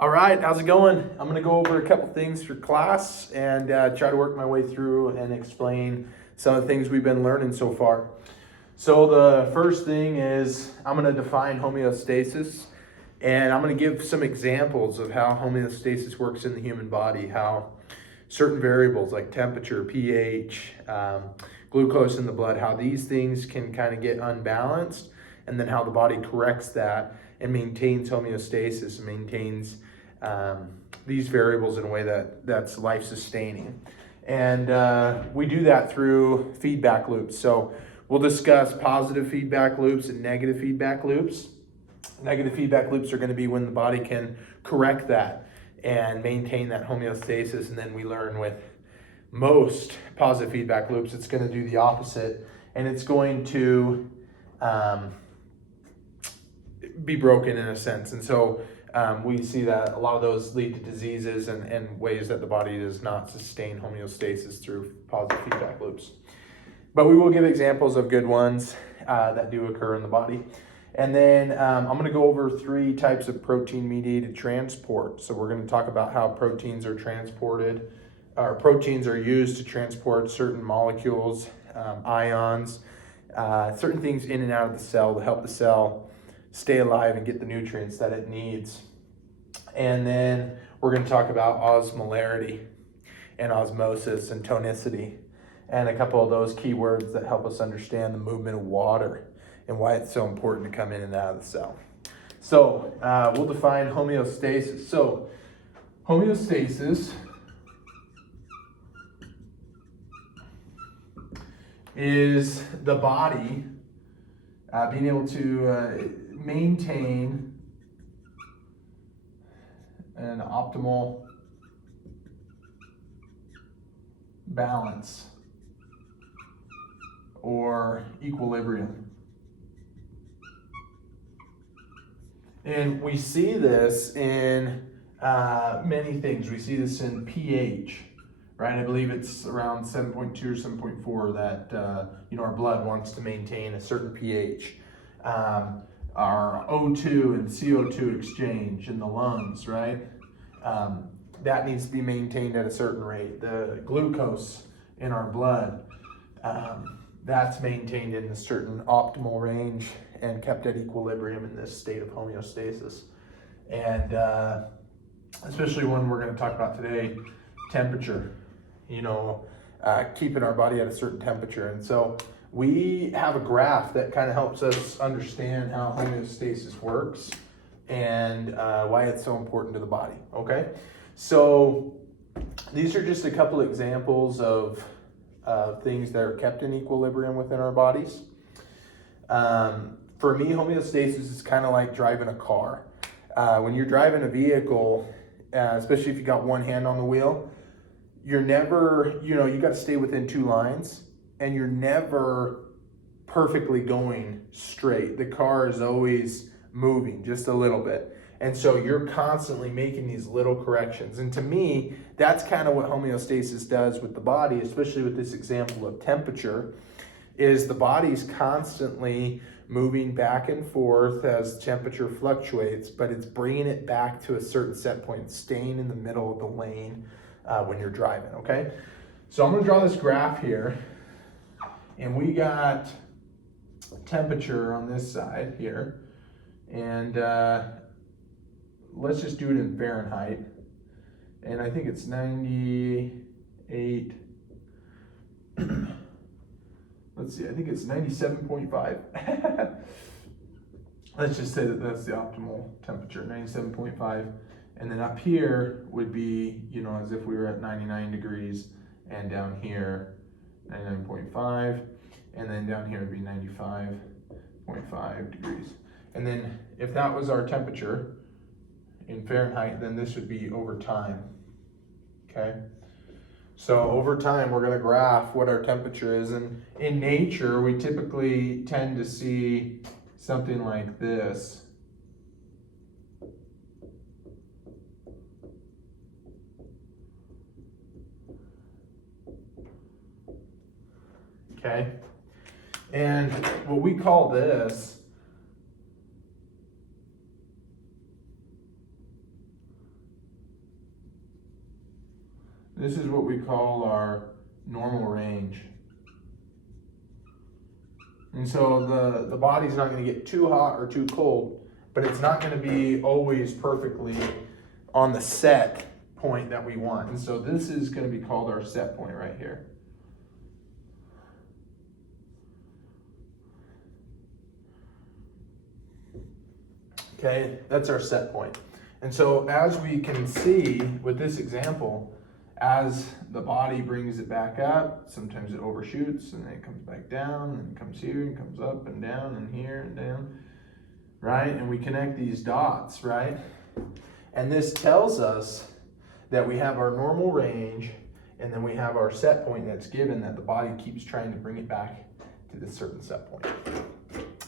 All right, how's it going? I'm going to go over a couple things for class and try to work my way through and explain some of the things we've been learning so far. So the first thing is I'm going to define homeostasis, and I'm going to give some examples of how homeostasis works in the human body, how certain variables like temperature, pH, glucose in the blood, how these things can kind of get unbalanced, and then how the body corrects that and maintains homeostasis and maintains these variables in a way that's life-sustaining. And we do that through feedback loops. So we'll discuss positive feedback loops and negative feedback loops. Negative feedback loops are going to be when the body can correct that and maintain that homeostasis. And then we learn with most positive feedback loops, it's going to do the opposite. And it's going to be broken in a sense. And so we see that a lot of those lead to diseases and ways that the body does not sustain homeostasis through positive feedback loops. But we will give examples of good ones that do occur in the body. And then I'm going to go over 3 types of protein-mediated transport. So we're going to talk about how proteins are transported, or proteins are used to transport certain molecules, ions, certain things in and out of the cell to help the cell stay alive and get the nutrients that it needs. And then we're going to talk about osmolarity and osmosis and tonicity and a couple of those key words that help us understand the movement of water and why it's so important to come in and out of the cell. So we'll define homeostasis. So homeostasis is the body being able to maintain an optimal balance or equilibrium. And we see this in many things. We see this in pH, right? I believe it's around 7.2 or 7.4 that our blood wants to maintain a certain pH. Our O2 and CO2 exchange in the lungs, right? That needs to be maintained at a certain rate. The glucose in our blood, that's maintained in a certain optimal range and kept at equilibrium in this state of homeostasis. And especially when we're going to talk about today, temperature, keeping our body at a certain temperature. And so we have a graph that kind of helps us understand how homeostasis works and why it's so important to the body, okay? So these are just a couple examples of things that are kept in equilibrium within our bodies. For me, homeostasis is kind of like driving a car. When you're driving a vehicle, especially if you got one hand on the wheel, you're never, you got to stay within 2 lines. And you're never perfectly going straight. The car is always moving just a little bit. And so you're constantly making these little corrections. And to me, that's kind of what homeostasis does with the body, especially with this example of temperature, is the body's constantly moving back and forth as temperature fluctuates, but it's bringing it back to a certain set point, staying in the middle of the lane when you're driving, okay? So I'm going to draw this graph here. And we got temperature on this side here. And let's just do it in Fahrenheit. And I think it's 98. Let's see, I think it's 97.5. Let's just say that that's the optimal temperature, 97.5. And then up here would be, as if we were at 99 degrees. And down here, 99.5, and then down here would be 95.5 degrees. And then if that was our temperature in Fahrenheit, then this would be over time, okay? So over time, we're gonna graph what our temperature is, and in nature, we typically tend to see something like this. Okay, and what we call this This is what we call our normal range. And so the body's not going to get too hot or too cold, but it's not going to be always perfectly on the set point that we want. And so this is going to be called our set point right here. Okay, that's our set point. And so as we can see with this example, as the body brings it back up, sometimes it overshoots and then it comes back down and it comes here and comes up and down and here and down, right? And we connect these dots, right? And this tells us that we have our normal range and then we have our set point that's given, that the body keeps trying to bring it back to this certain set point.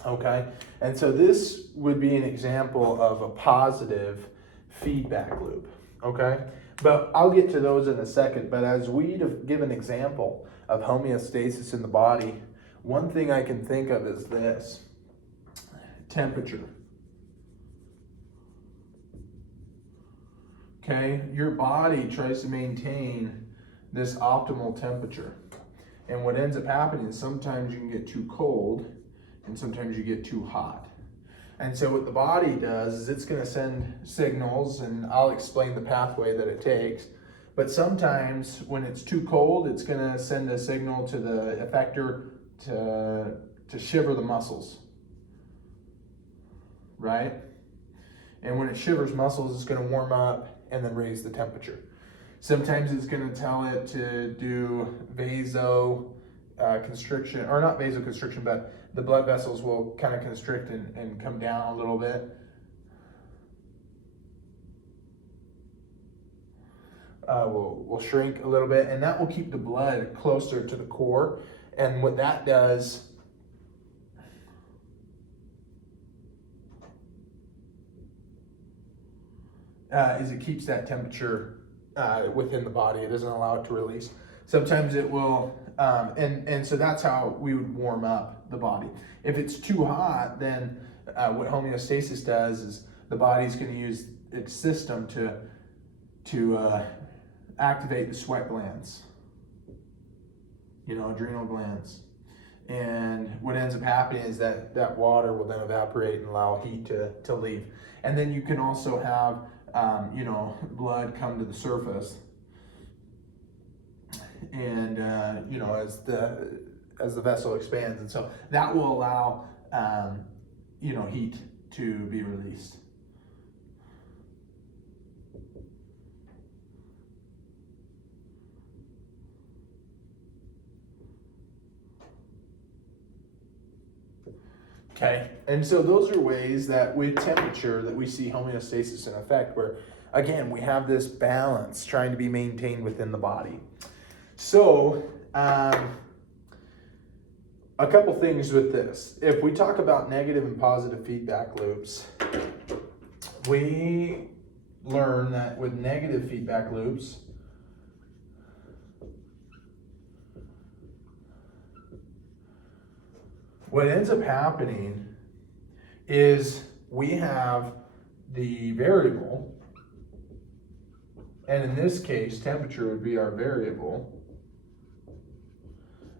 Okay, and so this would be an example of a positive feedback loop, okay? But I'll get to those in a second, but as we give an example of homeostasis in the body, one thing I can think of is this: temperature. Okay, your body tries to maintain this optimal temperature. And what ends up happening is sometimes you can get too cold and sometimes you get too hot. And so what the body does is it's going to send signals, and I'll explain the pathway that it takes. But sometimes when it's too cold, it's going to send a signal to the effector to shiver the muscles, right? And when it shivers muscles, it's going to warm up and then raise the temperature. Sometimes it's going to tell it to do vasoconstriction, or not vasoconstriction, but the blood vessels will kind of constrict and come down a little bit. Will shrink a little bit, and that will keep the blood closer to the core. And what that does is it keeps that temperature within the body. It doesn't allow it to release. Sometimes it will, and so that's how we would warm up the body. If it's too hot, then what homeostasis does is the body's going to use its system to activate the sweat glands, adrenal glands. And what ends up happening is that water will then evaporate and allow heat to leave. And then you can also have, blood come to the surface. And as the vessel expands, and so that will allow heat to be released. Okay, and so those are ways that with temperature that we see homeostasis in effect, where again we have this balance trying to be maintained within the body. So, a couple things with this. If we talk about negative and positive feedback loops, we learn that with negative feedback loops, what ends up happening is we have the variable, and in this case, temperature would be our variable.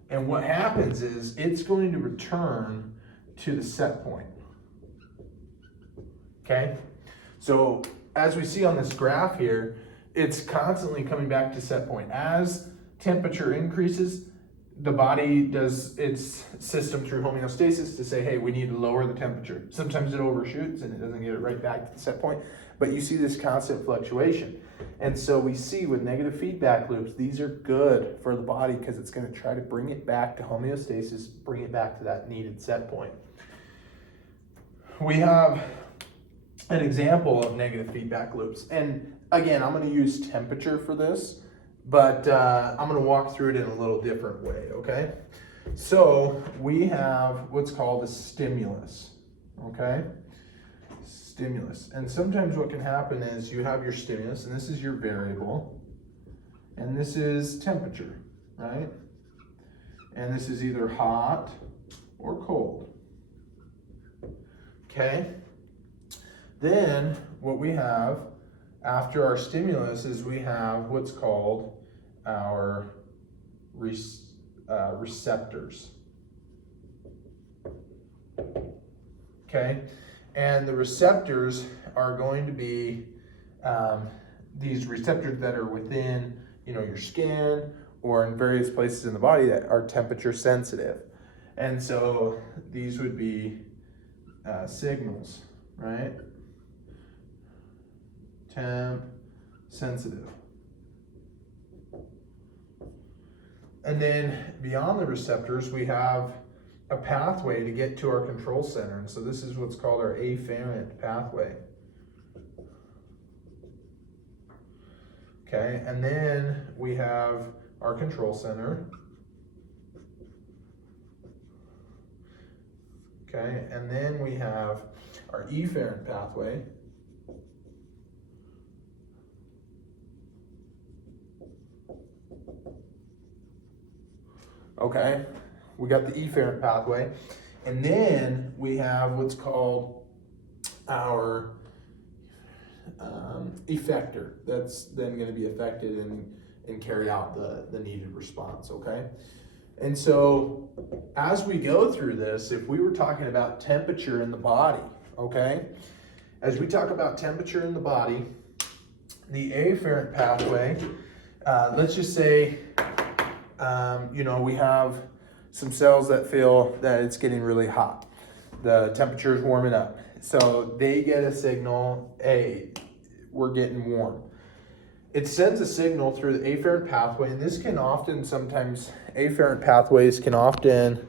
And what happens is it's going to return to the set point. Okay? So as we see on this graph here, it's constantly coming back to set point. As temperature increases, the body does its system through homeostasis to say, hey, we need to lower the temperature. Sometimes it overshoots and it doesn't get it right back to the set point, but you see this constant fluctuation. And so we see with negative feedback loops, these are good for the body because it's going to try to bring it back to homeostasis, bring it back to that needed set point. We have an example of negative feedback loops. And again, I'm going to use temperature for this, but I'm going to walk through it in a little different way, okay? So we have what's called a stimulus, okay? Stimulus. And sometimes what can happen is you have your stimulus, and this is your variable, and this is temperature, right? And this is either hot or cold, okay? Then what we have after our stimulus is we have what's called our receptors. Okay, and the receptors are going to be these receptors that are within, your skin or in various places in the body that are temperature sensitive. And so these would be signals, right? Temp sensitive. And then beyond the receptors, we have a pathway to get to our control center. And so this is what's called our afferent pathway. Okay, and then we have our control center. Okay, and then we have our efferent pathway. Okay, we got the efferent pathway. And then we have what's called our effector. That's then going to be affected and carry out the needed response, okay? And so as we go through this, if we were talking about temperature in the body, okay? As we talk about temperature in the body, the afferent pathway, let's just say, we have some cells that feel that it's getting really hot. The temperature is warming up. So they get a signal, hey, we're getting warm. It sends a signal through the afferent pathway, and this can often, sometimes afferent pathways can often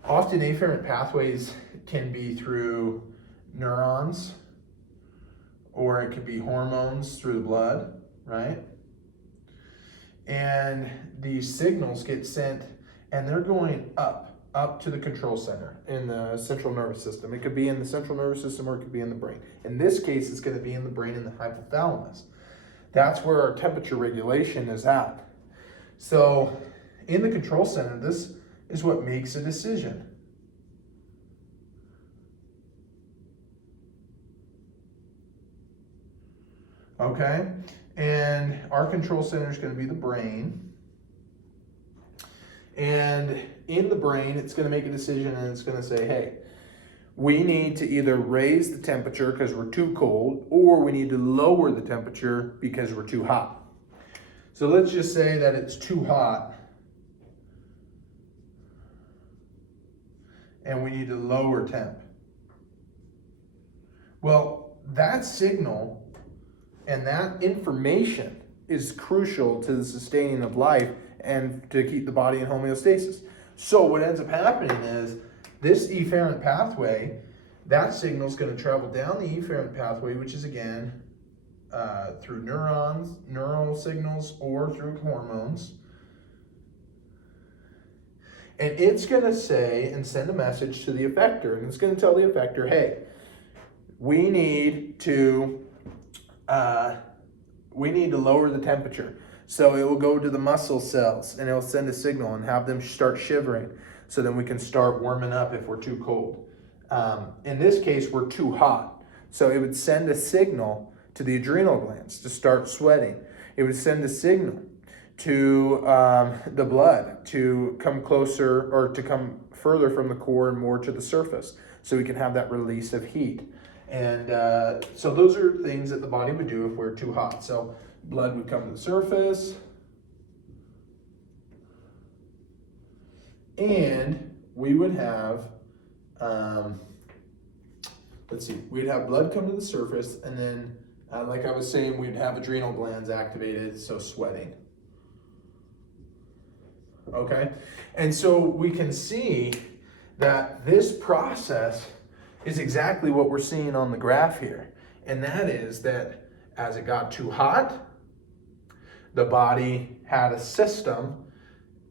afferent pathways can be through neurons, or it could be hormones through the blood, right? And these signals get sent, and they're going up to the control center in the central nervous system. It could be in the central nervous system, or it could be in the brain. In this case, it's going to be in the brain in the hypothalamus. That's where our temperature regulation is at. So in the control center, this is what makes a decision. Okay, and our control center is going to be the brain. And in the brain, it's going to make a decision, and it's going to say, hey, we need to either raise the temperature because we're too cold, or we need to lower the temperature because we're too hot. So let's just say that it's too hot, and we need to lower temp. Well, that signal and that information is crucial to the sustaining of life and to keep the body in homeostasis. So what ends up happening is this efferent pathway, that signal is going to travel down the efferent pathway, which is again through neurons, neural signals, or through hormones. And it's going to say and send a message to the effector, and it's going to tell the effector, hey, we need to lower the temperature. So it will go to the muscle cells, and it will send a signal and have them start shivering, so then we can start warming up if we're too cold. In this case, we're too hot. So it would send a signal to the adrenal glands to start sweating. It would send a signal to the blood to come closer, or to come further from the core and more to the surface, so we can have that release of heat. And so those are things that the body would do if we're too hot. So blood would come to the surface, and we would have, we'd have blood come to the surface, and then, like I was saying, we'd have adrenal glands activated, so sweating. Okay, and so we can see that this process is exactly what we're seeing on the graph here. And that is that as it got too hot, the body had a system,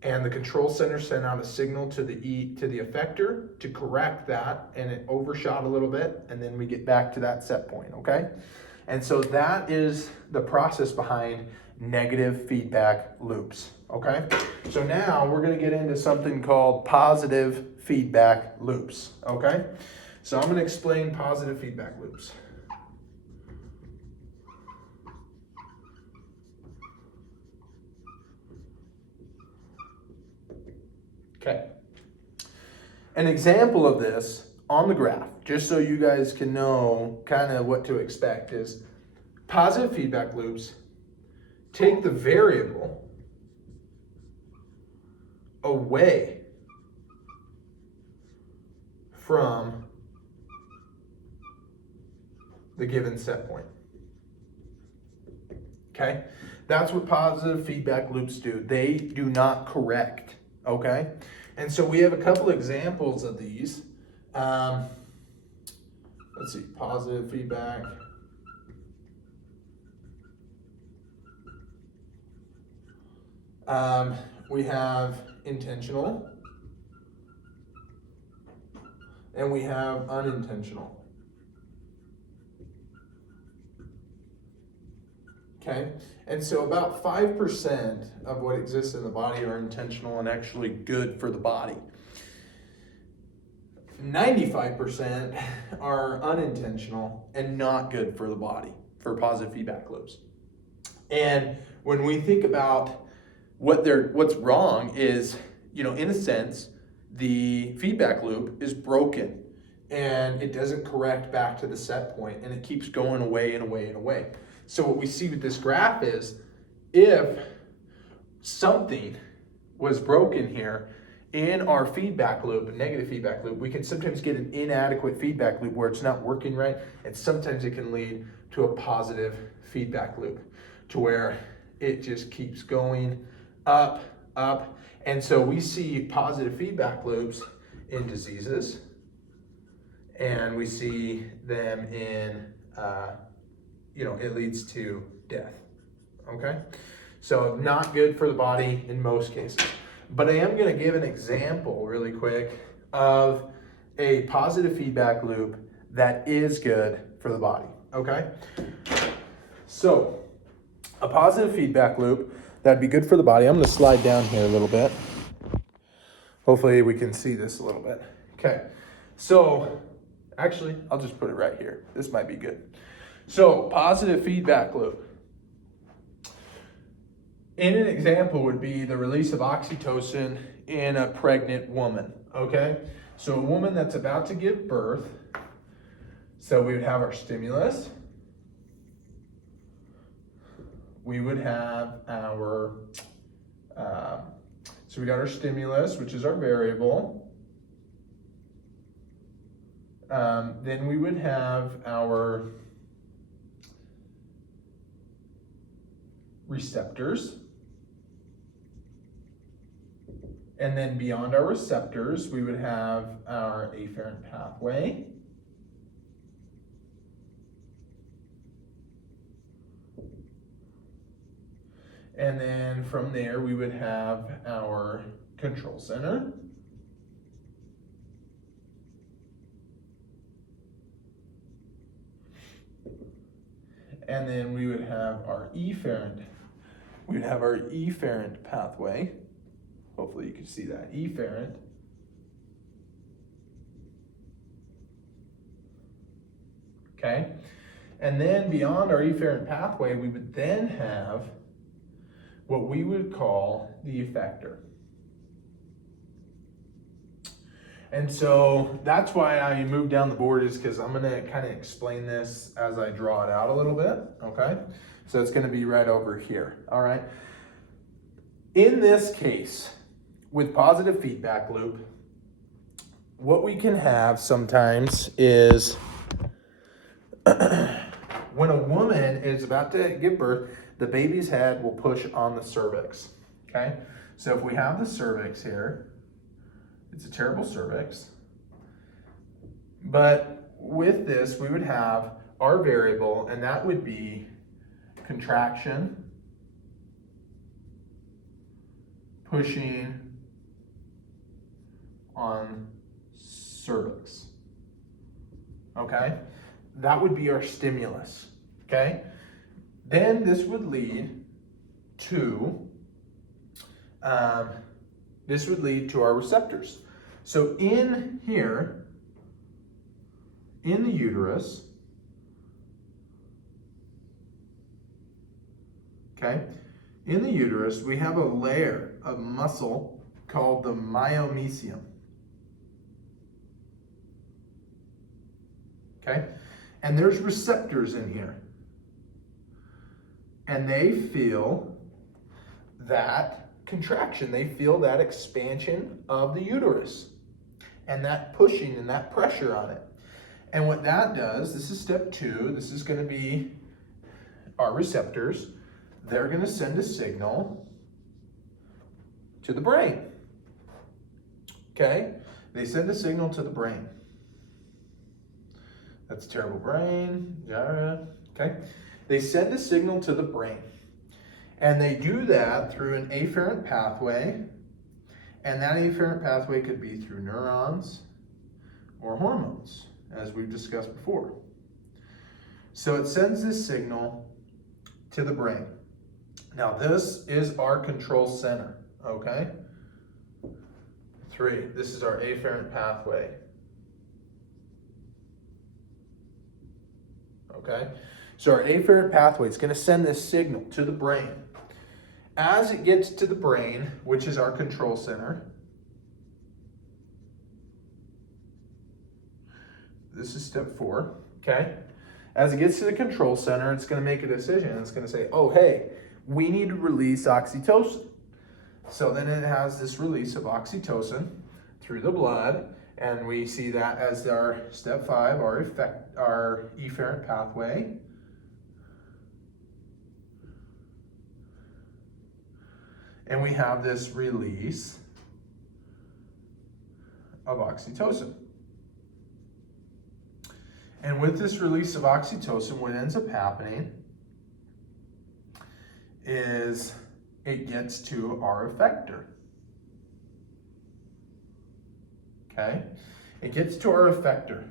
and the control center sent out a signal to the effector to correct that, and it overshot a little bit, and then we get back to that set point, okay? And so that is the process behind negative feedback loops, okay? So now we're gonna get into something called positive feedback loops, okay? So I'm gonna explain positive feedback loops. An example of this on the graph, just so you guys can know kind of what to expect, is positive feedback loops take the variable away from the given set point. Okay? That's what positive feedback loops do. They do not correct. Okay? And so we have a couple examples of these. Let's see, positive feedback. We have intentional, and we have unintentional. Okay, and so about 5% of what exists in the body are intentional and actually good for the body. 95% are unintentional and not good for the body, for positive feedback loops. And when we think about what's wrong is, in a sense, the feedback loop is broken and it doesn't correct back to the set point, and it keeps going away and away and away. So what we see with this graph is, if something was broken here in our feedback loop, a negative feedback loop, we can sometimes get an inadequate feedback loop where it's not working right, and sometimes it can lead to a positive feedback loop to where it just keeps going up, up. And so we see positive feedback loops in diseases, and we see them in, it leads to death, okay? So not good for the body in most cases. But I am gonna give an example really quick of a positive feedback loop that is good for the body, okay? So a positive feedback loop that'd be good for the body. I'm gonna slide down here a little bit. Hopefully we can see this a little bit. Okay, so actually, I'll just put it right here. This might be good. So positive feedback loop. In an example would be the release of oxytocin in a pregnant woman, okay? So a woman that's about to give birth, so we would have our stimulus. We would have our, so we got our stimulus, which is our variable. Then we would have our receptors. And then beyond our receptors, we would have our afferent pathway. And then from there, we would have our control center. And then we would have our efferent. We would have our efferent pathway. Hopefully you can see that, efferent. Okay, and then beyond our efferent pathway, we would then have what we would call the effector. And so that's why I moved down the board, is because I'm gonna kind of explain this as I draw it out a little bit, okay? So it's gonna be right over here, all right? In this case, with positive feedback loop, what we can have sometimes is when a woman is about to give birth, the baby's head will push on the cervix, okay? So if we have the cervix here, it's a terrible cervix, but with this, we would have our variable, and that would be contraction, pushing on cervix, okay? That would be our stimulus, okay? Then this would lead to our receptors. So in here, in the uterus, okay, in the uterus, we have a layer of muscle called the myomecium. okay? And there's receptors in here. And they feel that contraction. They feel that expansion of the uterus and that pushing and that pressure on it. And what that does, this is step 2. This is going to be our receptors. They're going to send a signal to the brain. Okay? They send a signal to the brain. That's terrible brain. Okay? They send a signal to the brain. And they do that through an afferent pathway. And that afferent pathway could be through neurons or hormones, as we've discussed before. So it sends this signal to the brain. Now this is our control center, okay? 3, this is our afferent pathway. Okay? So our afferent pathway is going to send this signal to the brain. As it gets to the brain, which is our control center, this is step 4, okay? As it gets to the control center, it's going to make a decision. It's going to say, oh, hey, we need to release oxytocin. So then it has this release of oxytocin through the blood, and we see that as our step 5, our efferent pathway. And we have this release of oxytocin. And with this release of oxytocin, what ends up happening is it gets to our effector. Okay? It gets to our effector.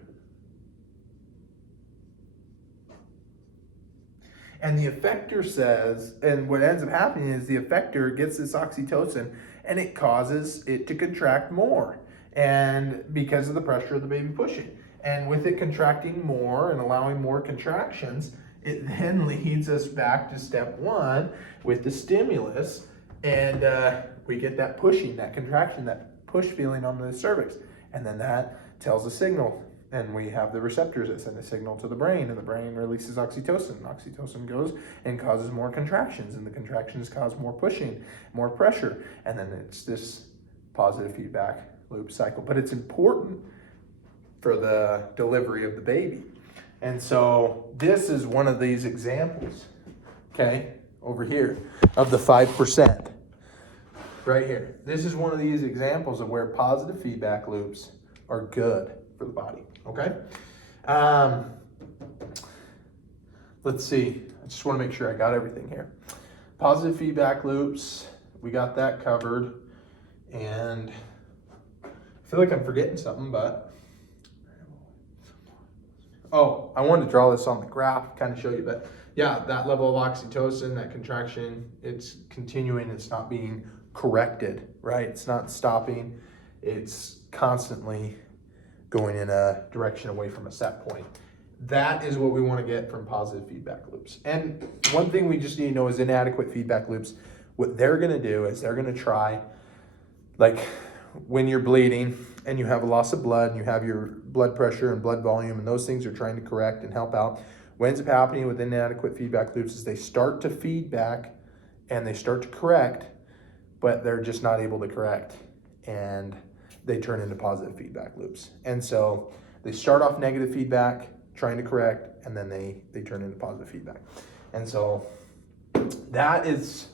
And the effector says, and what ends up happening is the effector gets this oxytocin and it causes it to contract more. And because of the pressure of the baby pushing. And with it contracting more and allowing more contractions, it then leads us back to step 1 with the stimulus. And we get that pushing, that contraction, that push feeling on the cervix. And then that tells a signal. And we have the receptors that send a signal to the brain, and the brain releases oxytocin. Oxytocin goes and causes more contractions, and the contractions cause more pushing, more pressure. And then it's this positive feedback loop cycle. But it's important for the delivery of the baby. And so this is one of these examples, okay, over here, of the 5%. Right here. This is one of these examples of where positive feedback loops are good for the body, okay? Let's see. I just want to make sure I got everything here. Positive feedback loops, we got that covered. And I feel like I'm forgetting something, but oh, I wanted to draw this on the graph, kind of show you, but yeah, that level of oxytocin, that contraction, it's continuing, it's not being corrected, right? It's not stopping, it's constantly going in a direction away from a set point. That is what we want to get from positive feedback loops. And one thing we just need to know is inadequate feedback loops, what they're going to do is they're going to try, like when you're bleeding and you have a loss of blood and you have your blood pressure and blood volume and those things are trying to correct and help out. What ends up happening with inadequate feedback loops is they start to feedback and they start to correct, but they're just not able to correct. And they turn into positive feedback loops. And so they start off negative feedback, trying to correct, and then they turn into positive feedback. And so that is,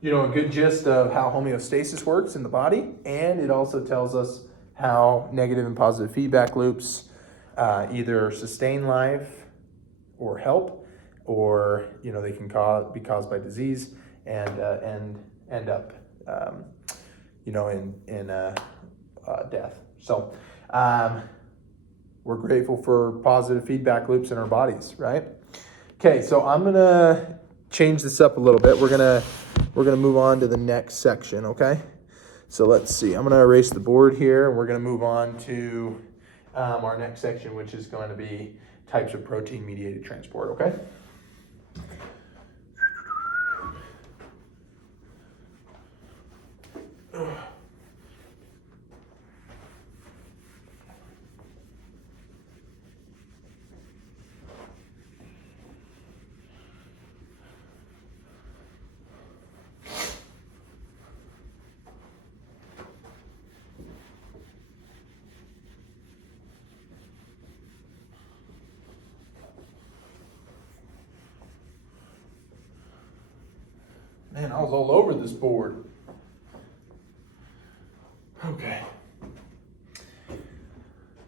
a good gist of how homeostasis works in the body. And it also tells us how negative and positive feedback loops either sustain life or help, or, they can be caused by disease and end up, in death. So we're grateful for positive feedback loops in our bodies, right? Okay, so I'm gonna change this up a little bit. We're gonna move on to the next section, okay? So let's see. I'm gonna erase the board here, and we're gonna move on to our next section, which is going to be types of protein-mediated transport, okay? Man, I was all over this board. Okay.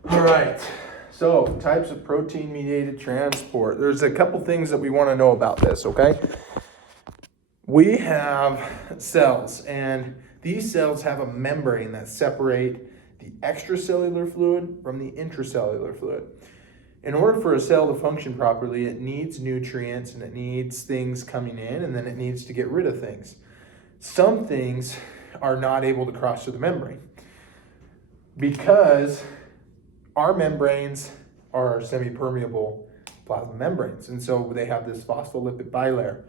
All right. So, types of protein-mediated transport. There's a couple things that we want to know about this, okay? We have cells, and these cells have a membrane that separate the extracellular fluid from the intracellular fluid. In order for a cell to function properly, it needs nutrients and it needs things coming in, and then it needs to get rid of things. Some things are not able to cross through the membrane because our membranes are semi-permeable plasma membranes, and so they have this phospholipid bilayer.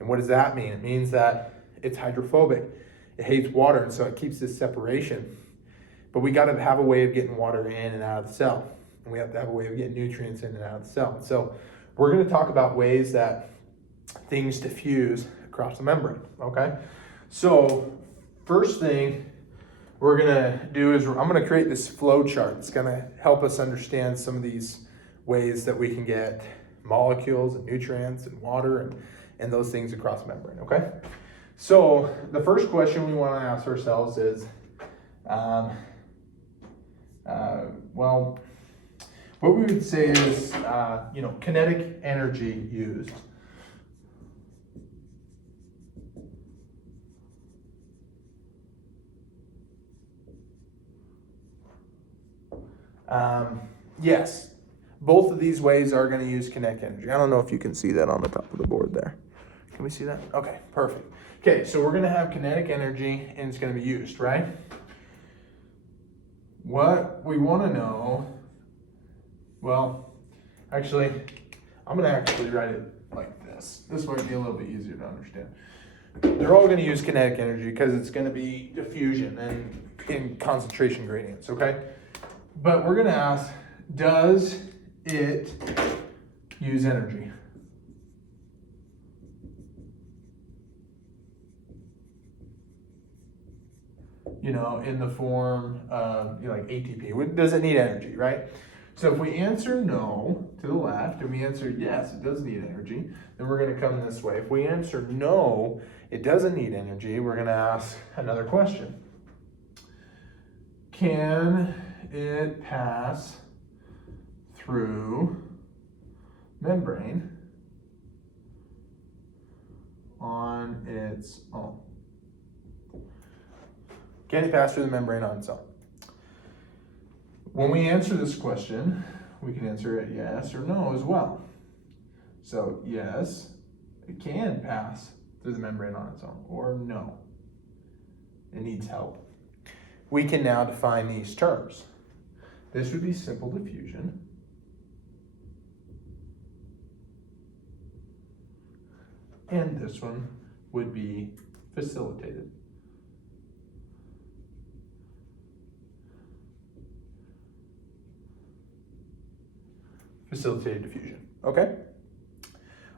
And what does that mean? It means that it's hydrophobic. It hates water, and so it keeps this separation. But we got to have a way of getting water in and out of the cell. And we have to have a way of getting nutrients in and out of the cell. So we're going to talk about ways that things diffuse across the membrane, okay? So first thing we're going to do is I'm going to create this flow chart. It's going to help us understand some of these ways that we can get molecules and nutrients and water and those things across the membrane, okay? So the first question we want to ask ourselves is, what we would say is, kinetic energy used. Yes, both of these ways are going to use kinetic energy. I don't know if you can see that on the top of the board there. Can we see that? Okay, perfect. Okay, so we're going to have kinetic energy and it's going to be used, right? What we want to know, well, actually, I'm going to actually write it like this. This might be a little bit easier to understand. They're all going to use kinetic energy because it's going to be diffusion and in concentration gradients, okay? But we're going to ask, does it use energy? In the form of, like ATP. Does it need energy, right? So if we answer no to the left and we answer yes, it does need energy, then we're going to come this way. If we answer no, it doesn't need energy, we're going to ask another question. Can it pass through membrane on its own? Can it pass through the membrane on its own? When we answer this question, we can answer it yes or no as well. So yes, it can pass through the membrane on its own, or no, it needs help. We can now define these terms. This would be simple diffusion. And this one would be facilitated. Facilitated diffusion, okay?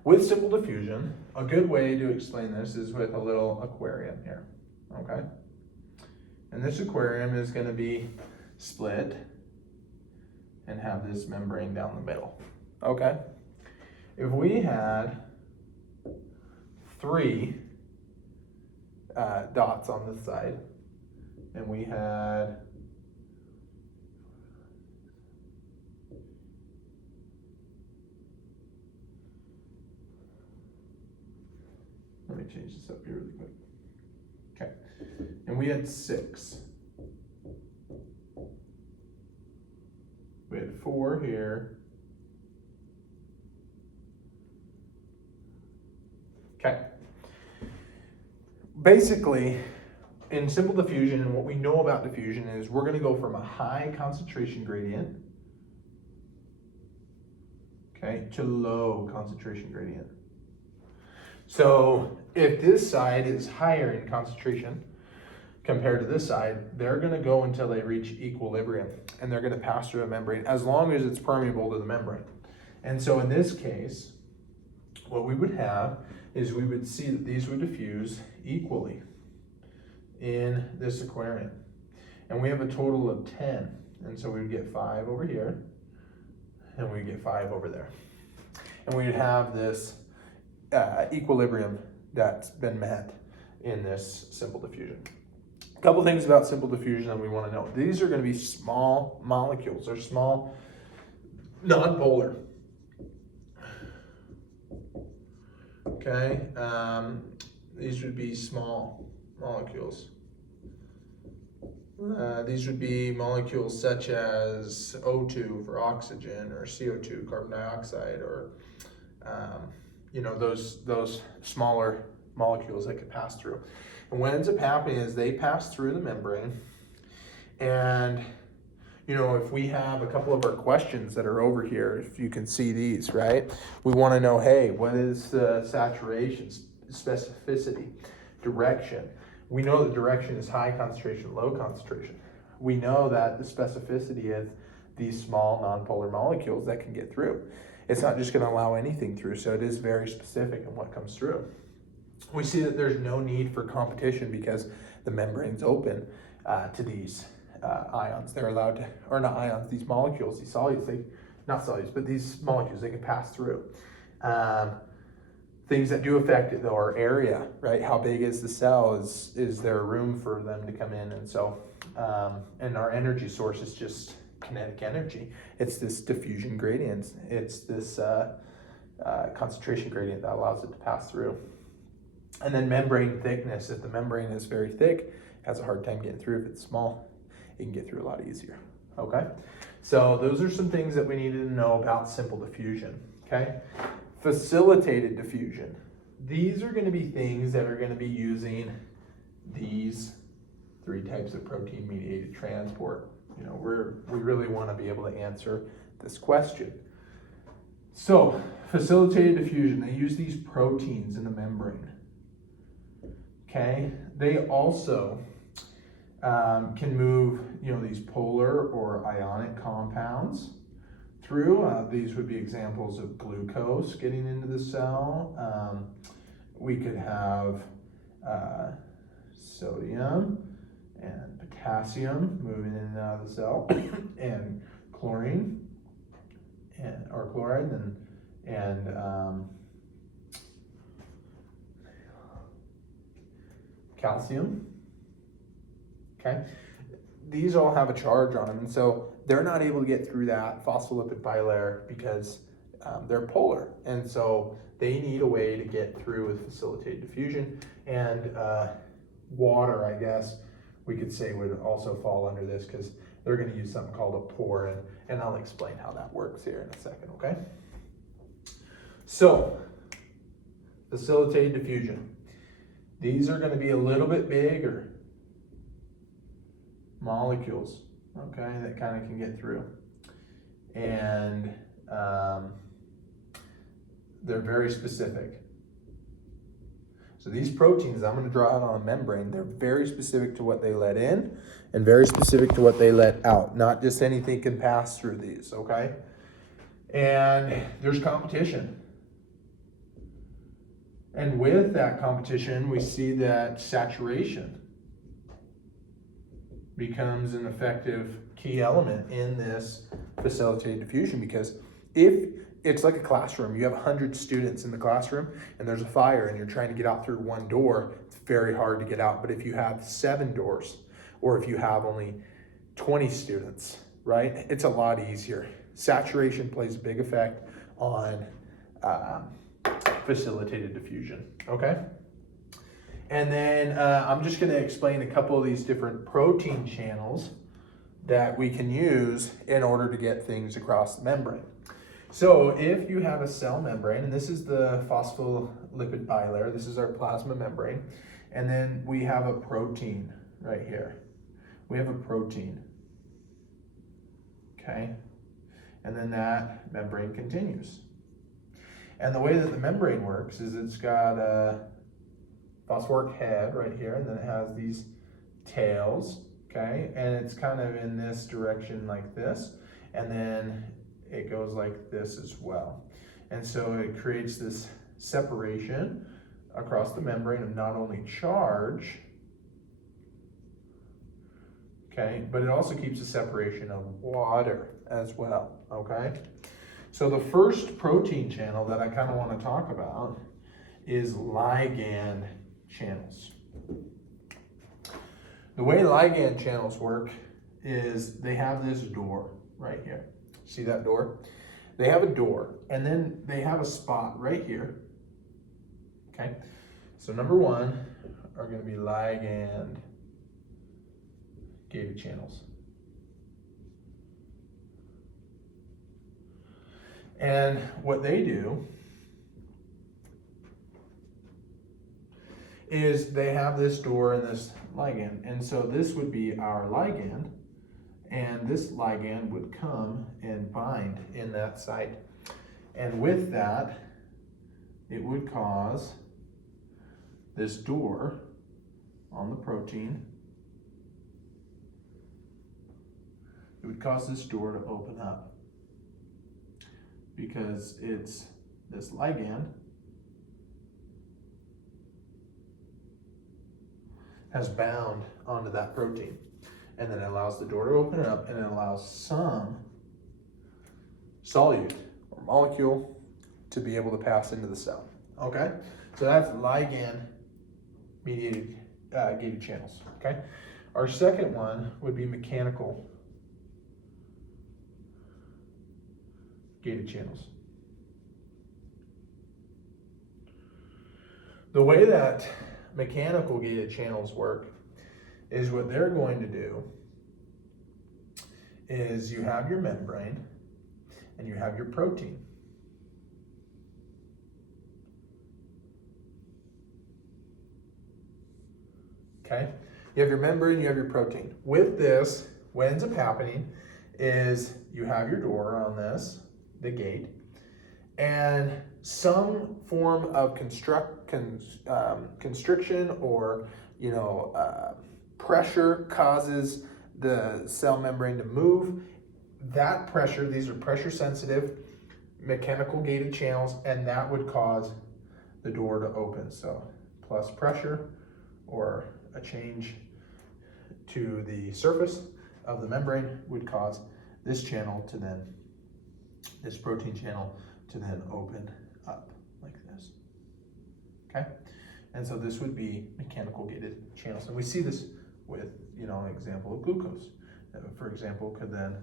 With simple diffusion, a good way to explain this is with a little aquarium here, okay? And this aquarium is going to be split and have this membrane down the middle, okay? If we had 3 dots on this side, and we had let me change this up here really quick. Okay, and we had 6. We had 4 here. Okay. Basically, in simple diffusion, and what we know about diffusion is we're going to go from a high concentration gradient, okay, to low concentration gradient. So if this side is higher in concentration compared to this side, they're going to go until they reach equilibrium, and they're going to pass through a membrane as long as it's permeable to the membrane. And so in this case, what we would have is we would see that these would diffuse equally in this aquarium. And we have a total of 10. And so we would get 5 over here, and we would get 5 over there. And we would have this equilibrium that's been met. in this simple diffusion. A couple things about simple diffusion that we want to know. These are going to be small molecules. They're small, non-polar. Okay, these would be small molecules. These would be molecules such as O2 for oxygen, or CO2, carbon dioxide, or those smaller molecules that could pass through. And what ends up happening is they pass through the membrane, and if we have a couple of our questions that are over here, if you can see these, right? We want to know, hey, what is the saturation, specificity, direction? We know the direction is high concentration, low concentration. We know that the specificity is these small nonpolar molecules that can get through. It's not just going to allow anything through, so it is very specific in what comes through. We see that there's no need for competition because the membrane's open to these ions. They're allowed to, or not ions, these molecules, these solutes, but these molecules, they can pass through. Things that do affect it though are area, right? How big is the cell? Is there room for them to come in? And so, and our energy source is just kinetic energy. It's this diffusion gradient. It's this concentration gradient that allows it to pass through. And then membrane thickness. If the membrane is very thick, it has a hard time getting through. If it's small, it can get through a lot easier. Okay? So those are some things that we needed to know about simple diffusion. Okay? Facilitated diffusion. These are going to be things that are going to be using these three types of protein-mediated transport. We really want to be able to answer this question. So, facilitated diffusion, they use these proteins in the membrane. Okay? They also can move, these polar or ionic compounds through. These would be examples of glucose getting into the cell. We could have sodium and potassium moving in and out of the cell, and chlorine or chloride, and calcium. Okay, these all have a charge on them, and so they're not able to get through that phospholipid bilayer because they're polar, and so they need a way to get through with facilitated diffusion. And water, I guess we could say, would also fall under this because they're going to use something called a pore, and I'll explain how that works here in a second. Okay, so facilitated diffusion. These are going to be a little bit bigger molecules, okay, that kind of can get through. And they're very specific. So these proteins, I'm going to draw out on a membrane, they're very specific to what they let in and very specific to what they let out. Not just anything can pass through these, okay? And there's competition. And with that competition, we see that saturation becomes an effective key element in this facilitated diffusion, because if it's like a classroom, you have 100 students in the classroom and there's a fire and you're trying to get out through one door, it's very hard to get out. But if you have 7 doors, or if you have only 20 students, right, it's a lot easier. Saturation plays a big effect on facilitated diffusion, okay? And then I'm just going to explain a couple of these different protein channels that we can use in order to get things across the membrane. So if you have a cell membrane, and this is the phospholipid bilayer, this is our plasma membrane, and then we have a protein right here. We have a protein, okay? And then that membrane continues. And the way that the membrane works is it's got a phosphoric head right here, and then it has these tails, okay? And it's kind of in this direction like this, and then it goes like this as well. And so it creates this separation across the membrane of not only charge, okay, but it also keeps a separation of water as well, okay? So the first protein channel that I kind of want to talk about is ligand channels, The way ligand channels work is they have this door right here. See that door? They have a door, and then they have a spot right here. Okay, so number one are going to be ligand gated channels. And what they do is they have this door and this ligand. And so this would be our ligand, and this ligand would come and bind in that site. And with that, it would cause this door on the protein. It would cause this door to open up because it's this ligand has bound onto that protein, and then it allows the door to open up, and it allows some solute or molecule to be able to pass into the cell. Okay, so that's ligand mediated gated channels. Okay, our second one would be mechanical gated channels. The way that mechanical gated channels work is what they're going to do is you have your membrane and you have your protein. Okay, you have your membrane, you have your protein. With this, what ends up happening is you have your door on this, the gate, and some form of constriction or pressure causes the cell membrane to move. That pressure, these are pressure sensitive mechanical gated channels, and that would cause the door to open. So plus pressure or a change to the surface of the membrane would cause this channel to then, this protein channel to then open up like this. Okay, and so this would be mechanical gated channels, and we see this with an example of glucose that, for example, could then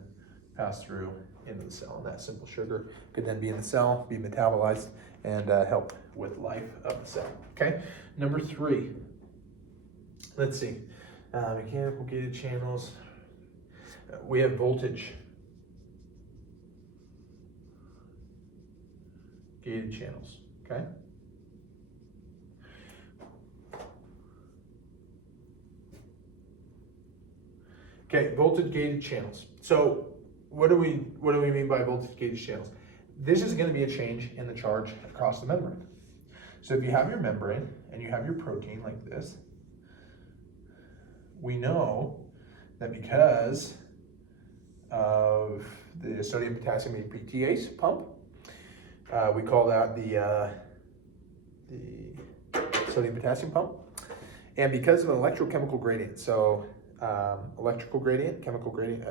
pass through into the cell, and that simple sugar could then be in the cell, be metabolized, and help with life of the cell. Okay, number three, let's see, mechanical gated channels. We have voltage gated channels. Okay. Okay, voltage gated channels. So what do we mean by voltage gated channels? This is going to be a change in the charge across the membrane. So if you have your membrane and you have your protein like this, we know that because of the sodium potassium ATPase pump, we call that the sodium potassium pump, and because of an electrochemical gradient, so electrical gradient, chemical gradient,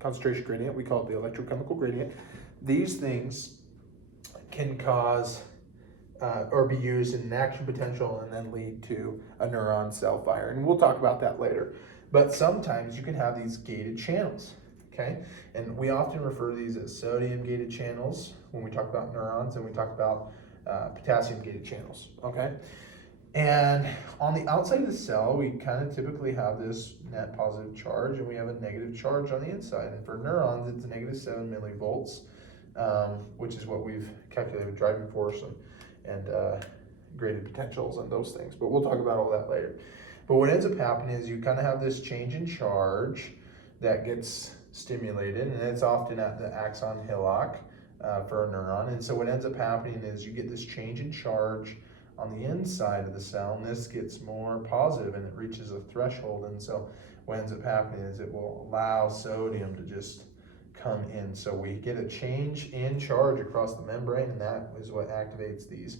concentration gradient, we call it the electrochemical gradient. These things can cause or be used in an action potential and then lead to a neuron cell fire, and we'll talk about that later. But sometimes you can have these gated channels, okay? And we often refer to these as sodium gated channels when we talk about neurons, and we talk about potassium gated channels, okay? And on the outside of the cell, we kind of typically have this net positive charge, and we have a negative charge on the inside. And for neurons, it's negative 7 millivolts, which is what we've calculated with driving force and graded potentials and those things. But we'll talk about all that later. But what ends up happening is you kind of have this change in charge that gets stimulated, and it's often at the axon hillock for a neuron. And so what ends up happening is you get this change in charge on the inside of the cell, and this gets more positive and it reaches a threshold. And so what ends up happening is it will allow sodium to just come in. So we get a change in charge across the membrane, and that is what activates these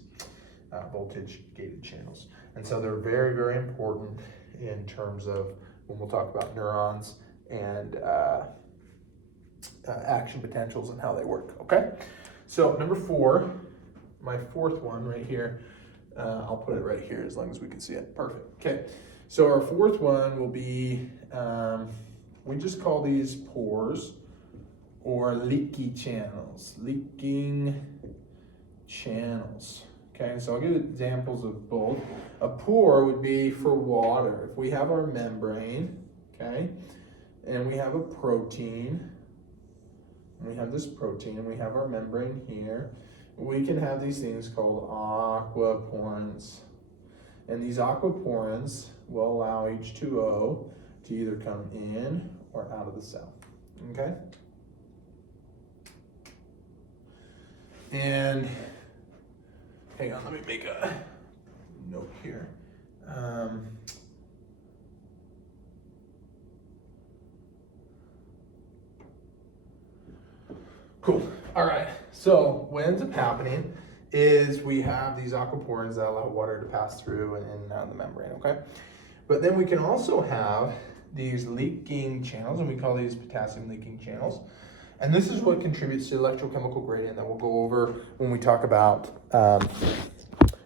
voltage gated channels. And so they're very, very important in terms of when we'll talk about neurons and action potentials and how they work. Okay, so number four, my fourth one right here, I'll put it right here as long as we can see it. Perfect. Okay. So our fourth one will be, we just call these pores or leaky channels. Leaking channels. Okay, so I'll give examples of both. A pore would be for water. If we have our membrane, okay, and we have a protein, and we have this protein, and we have our membrane here, we can have these things called aquaporins. And these aquaporins will allow H2O to either come in or out of the cell, okay? And hang on, let me make a note here. Cool. All right. So what ends up happening is we have these aquaporins that allow water to pass through and in and out of the membrane, okay? But then we can also have these leaking channels, and we call these potassium leaking channels. And this is what contributes to electrochemical gradient that we'll go over when we talk about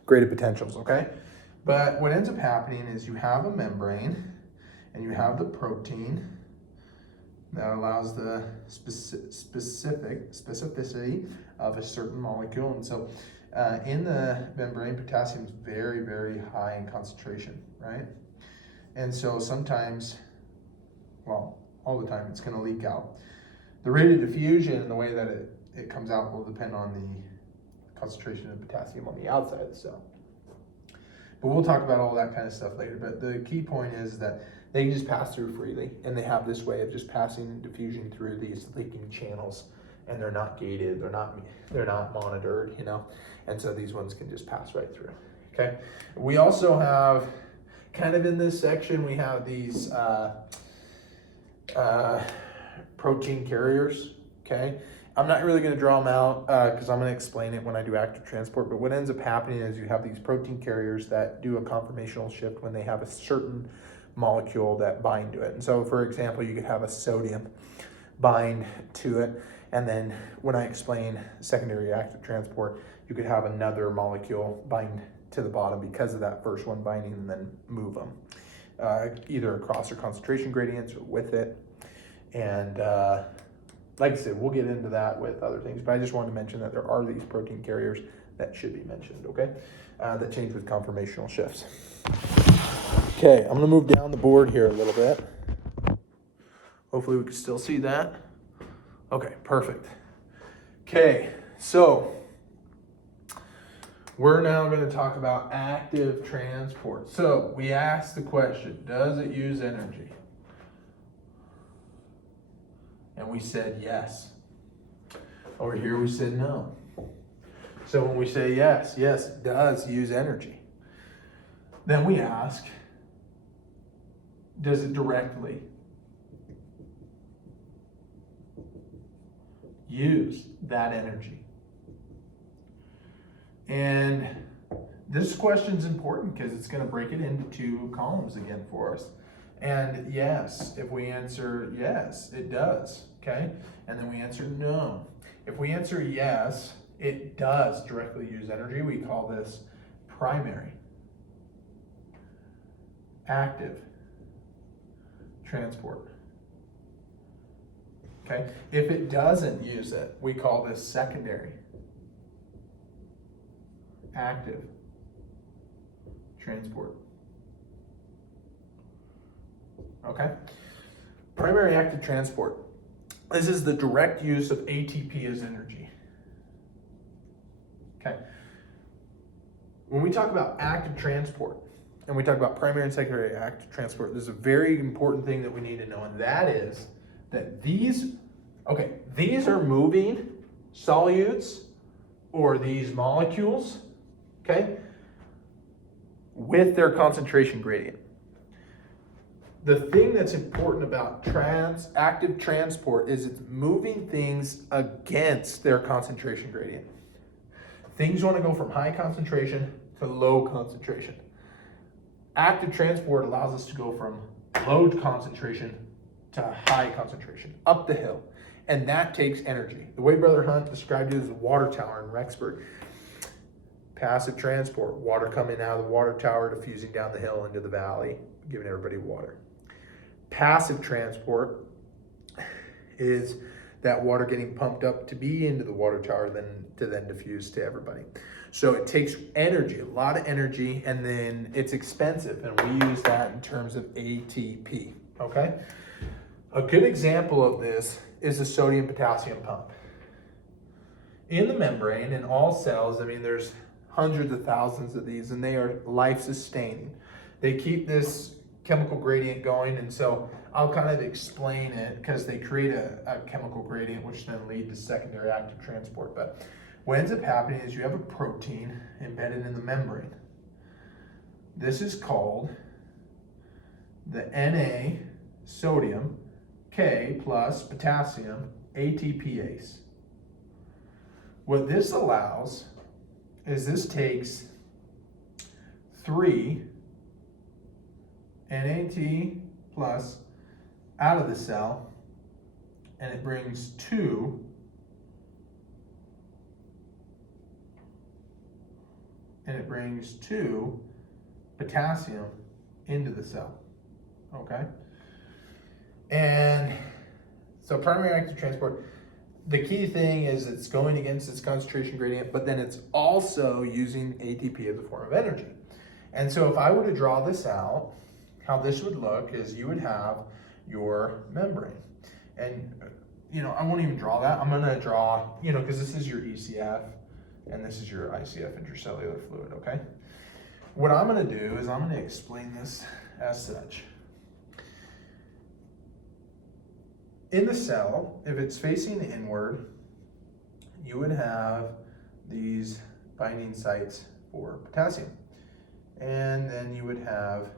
graded potentials, okay? But what ends up happening is you have a membrane and you have the protein that allows the specificity of a certain molecule. And so in the membrane, potassium is very, very high in concentration, right? And so sometimes, well, all the time, it's going to leak out. The rate of diffusion and the way that it comes out will depend on the concentration of potassium on the outside of the cell. But we'll talk about all that kind of stuff later. But the key point is that they can just pass through freely, and they have this way of just passing and diffusing through these leaking channels, and they're not gated, they're not monitored, you know, and so these ones can just pass right through. Okay. We also have, kind of in this section, we have these protein carriers. Okay. I'm not really going to draw them out because I'm going to explain it when I do active transport. But what ends up happening is you have these protein carriers that do a conformational shift when they have a certain molecule that bind to it. And so, for example, you could have a sodium bind to it. And then when I explain secondary active transport, you could have another molecule bind to the bottom because of that first one binding and then move them either across their concentration gradients or with it. And like I said, we'll get into that with other things, but I just wanted to mention that there are these protein carriers that should be mentioned, okay? That change with conformational shifts. Okay, I'm gonna move down the board here a little bit. Hopefully we can still see that. Okay, perfect. Okay, so we're now gonna talk about active transport. So we asked the question, does it use energy? And we said yes. Over here we said no. So when we say yes, it does use energy. Then we ask, does it directly use that energy? And this question's important because it's going to break it into two columns again for us. And yes, if we answer yes, it does, okay? And then we answer no. If we answer yes, it does directly use energy. We call this primary active transport, okay? If it doesn't use it, we call this secondary active transport. Okay? Primary active transport. This is the direct use of ATP as energy. Okay? When we talk about active transport, and we talk about primary and secondary active transport, there's a very important thing that we need to know, and that is that these are moving solutes or these molecules, okay, with their concentration gradient. The thing that's important about active transport is it's moving things against their concentration gradient. Things want to go from high concentration to low concentration. Active transport allows us to go from low concentration to high concentration, up the hill. And that takes energy. The way Brother Hunt described it as a water tower in Rexburg. Passive transport, water coming out of the water tower, diffusing down the hill into the valley, giving everybody water. Passive transport is that water getting pumped up to be into the water tower, then diffuse to everybody. So it takes energy, a lot of energy, and then it's expensive, and we use that in terms of ATP, okay? A good example of this is a sodium-potassium pump. In the membrane, in all cells, I mean, there's hundreds of thousands of these, and they are life-sustaining. They keep this chemical gradient going, and so I'll kind of explain it because they create a chemical gradient which then lead to secondary active transport. But what ends up happening is you have a protein embedded in the membrane. This is called the Na sodium K plus potassium ATPase. What this allows is this takes 3 NAT plus out of the cell, and it brings 2 potassium into the cell, okay? And so primary active transport, the key thing is it's going against its concentration gradient, but then it's also using ATP as a form of energy. And so if I were to draw this out, how this would look is you would have your membrane. And, I won't even draw that. I'm gonna draw, because this is your ECF and this is your ICF, intracellular fluid, okay? What I'm gonna do is I'm gonna explain this as such. In the cell, if it's facing inward, you would have these binding sites for potassium. And then you would have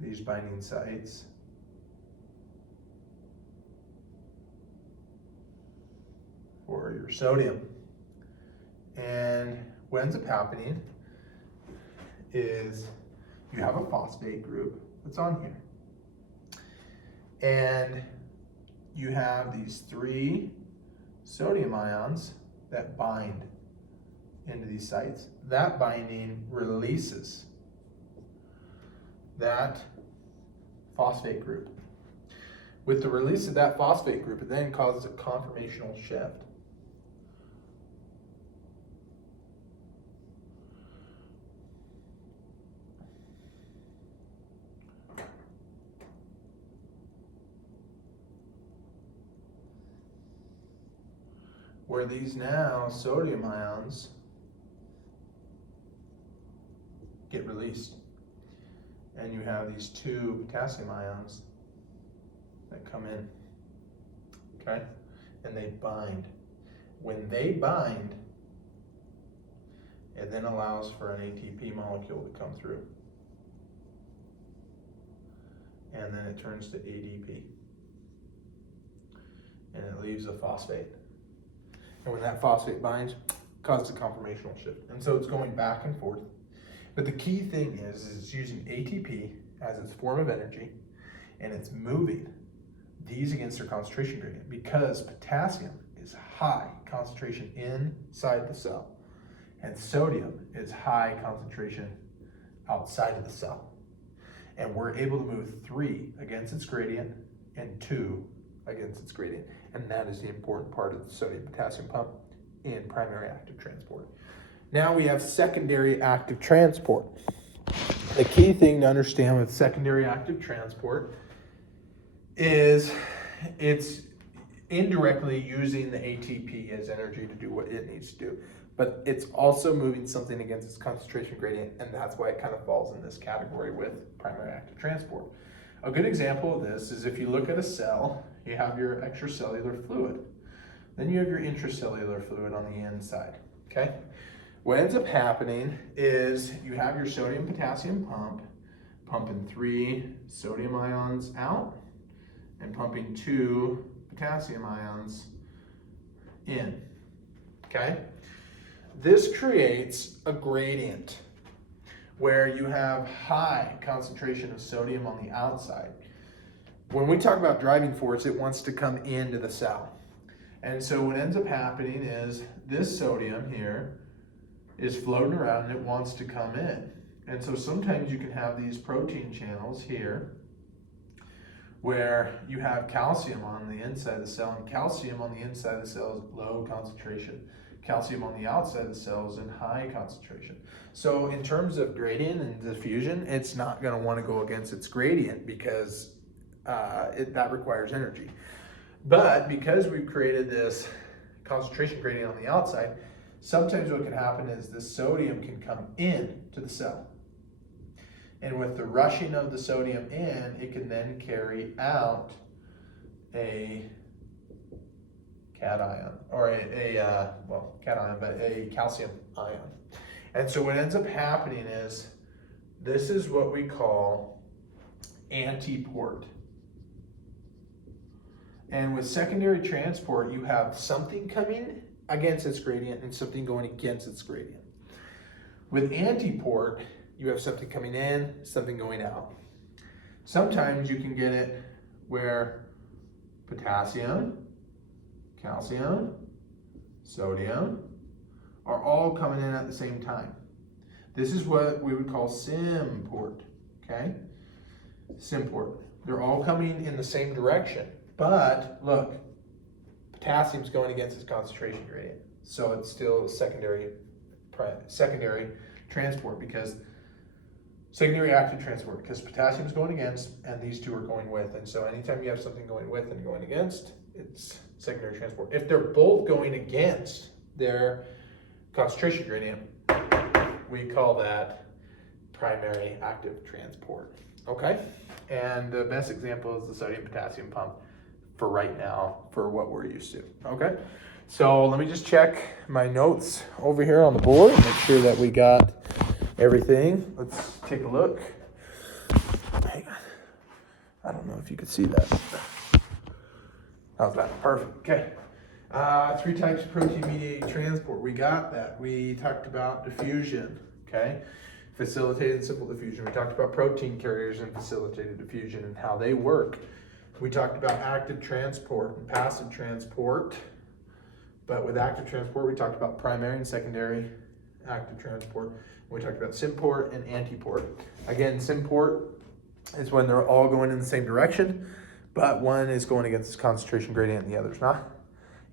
these binding sites for your sodium. And what ends up happening is you have a phosphate group that's on here. And you have these 3 sodium ions that bind into these sites. That binding releases that phosphate group. With the release of that phosphate group, it then causes a conformational shift. Where these now sodium ions get released. And you have these 2 potassium ions that come in, okay? And they bind. When they bind, it then allows for an ATP molecule to come through. And then it turns to ADP. And it leaves a phosphate. And when that phosphate binds, it causes a conformational shift. And so it's going back and forth. But the key thing is it's using ATP as its form of energy, and it's moving these against their concentration gradient because potassium is high concentration inside the cell, and sodium is high concentration outside of the cell. And we're able to move 3 against its gradient and 2 against its gradient. And that is the important part of the sodium-potassium pump in primary active transport. Now we have secondary active transport. The key thing to understand with secondary active transport is it's indirectly using the ATP as energy to do what it needs to do, but it's also moving something against its concentration gradient, and that's why it kind of falls in this category with primary active transport. A good example of this is if you look at a cell, you have your extracellular fluid. Then you have your intracellular fluid on the inside, okay? What ends up happening is you have your sodium-potassium pump, pumping 3 sodium ions out and pumping 2 potassium ions in, okay? This creates a gradient where you have high concentration of sodium on the outside. When we talk about driving force, it wants to come into the cell. And so what ends up happening is this sodium here is floating around and it wants to come in. And so sometimes you can have these protein channels here where you have calcium on the inside of the cell, and calcium on the inside of the cell is low concentration. Calcium on the outside of the cell is in high concentration. So in terms of gradient and diffusion, it's not going to want to go against its gradient because that requires energy. But because we've created this concentration gradient on the outside, sometimes what can happen is the sodium can come in to the cell. And with the rushing of the sodium in, it can then carry out a cation, or a calcium ion. And so what ends up happening is, this is what we call antiport. And with secondary transport, you have something coming against its gradient and something going against its gradient. With antiport, you have something coming in, something going out. Sometimes you can get it where potassium, calcium, sodium are all coming in at the same time. This is what we would call symport, okay? Symport. They're all coming in the same direction, but look, potassium's going against its concentration gradient. So it's still secondary transport, because secondary active transport, because potassium is going against and these two are going with. And so anytime you have something going with and going against, it's secondary transport. If they're both going against their concentration gradient, we call that primary active transport. Okay? And the best example is the sodium potassium pump for right now, for what we're used to. Okay? So let me just check my notes over here on the board and make sure that we got everything. Let's take a look. Hang on. I don't know if you could see that. How's that? Perfect. Okay. 3 types of protein-mediated transport. We got that. We talked about diffusion. Okay. Facilitated and simple diffusion. We talked about protein carriers and facilitated diffusion and how they work. We talked about active transport and passive transport. But with active transport, we talked about primary and secondary active transport. We talked about symport and antiport. Again, symport is when they're all going in the same direction, but one is going against its concentration gradient and the other's not.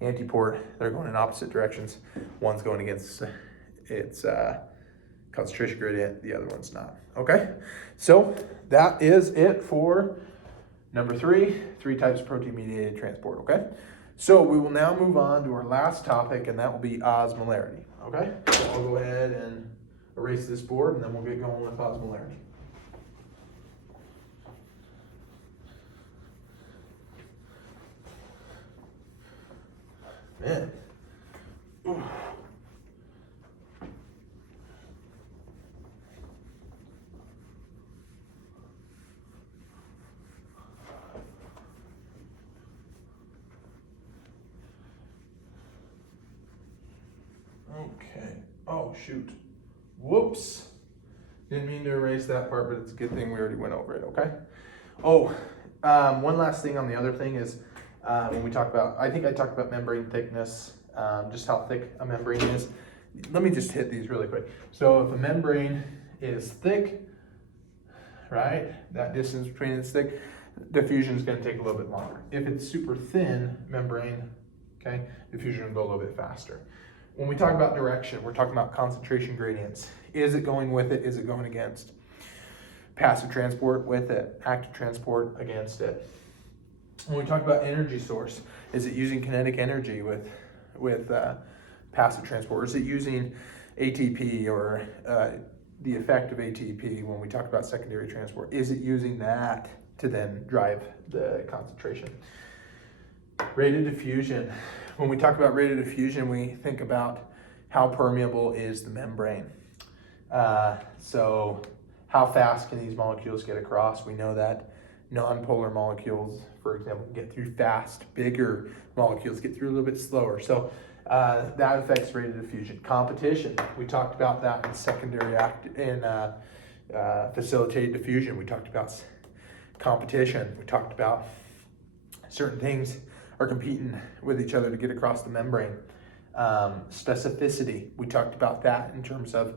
Antiport, they're going in opposite directions. One's going against its concentration gradient, the other one's not. Okay, so that is it for number 3 types of protein-mediated transport. Okay, so we will now move on to our last topic, and that will be osmolarity. Okay, so I'll go ahead and erase this board, and then we'll get going with osmolarity. Man. Ooh. Okay. Oh, shoot. Whoops. Didn't mean to erase that part, but it's a good thing we already went over it, okay? Oh, one last thing on the other thing is, when we talk about, I think I talked about membrane thickness, just how thick a membrane is. Let me just hit these really quick. So if a membrane is thick, right, that distance between it's thick, diffusion is going to take a little bit longer. If it's super thin membrane, okay, diffusion will go a little bit faster. When we talk about direction, we're talking about concentration gradients. Is it going with it? Is it going against? Passive transport with it, active transport against it. When we talk about energy source, is it using kinetic energy with passive transport? Or is it using ATP or the effect of ATP when we talk about secondary transport? Is it using that to then drive the concentration? Rate of diffusion. When we talk about rate of diffusion, we think about how permeable is the membrane. So how fast can these molecules get across? We know that non-polar molecules, for example, get through fast. Bigger molecules get through a little bit slower. So that affects rate of diffusion. Competition, we talked about that in secondary facilitated diffusion. We talked about competition. We talked about certain things are competing with each other to get across the membrane. Specificity, we talked about that in terms of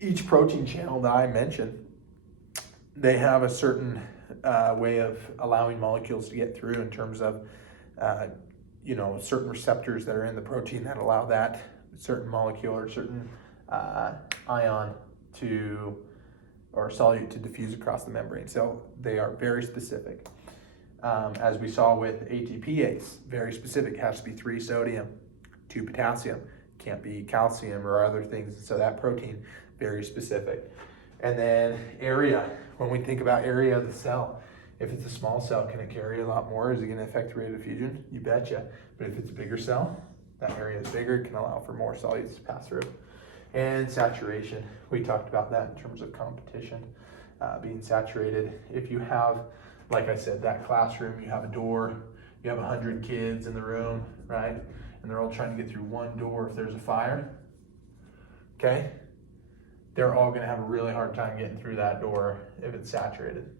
each protein channel that I mentioned. They have a certain way of allowing molecules to get through in terms of certain receptors that are in the protein that allow that certain molecule or certain ion or solute to diffuse across the membrane. So they are very specific. As we saw with ATPase, very specific, has to be 3 sodium, 2 potassium, can't be calcium or other things. So that protein, very specific. And then area, when we think about area of the cell, if it's a small cell, can it carry a lot more? Is it going to affect the rate of diffusion? You betcha. But if it's a bigger cell, that area is bigger, it can allow for more solutes to pass through. And saturation, we talked about that in terms of competition, being saturated. If you have, like I said, that classroom, you have a door, you have 100 kids in the room, right? And they're all trying to get through one door. If there's a fire, okay, they're all gonna have a really hard time getting through that door if it's saturated.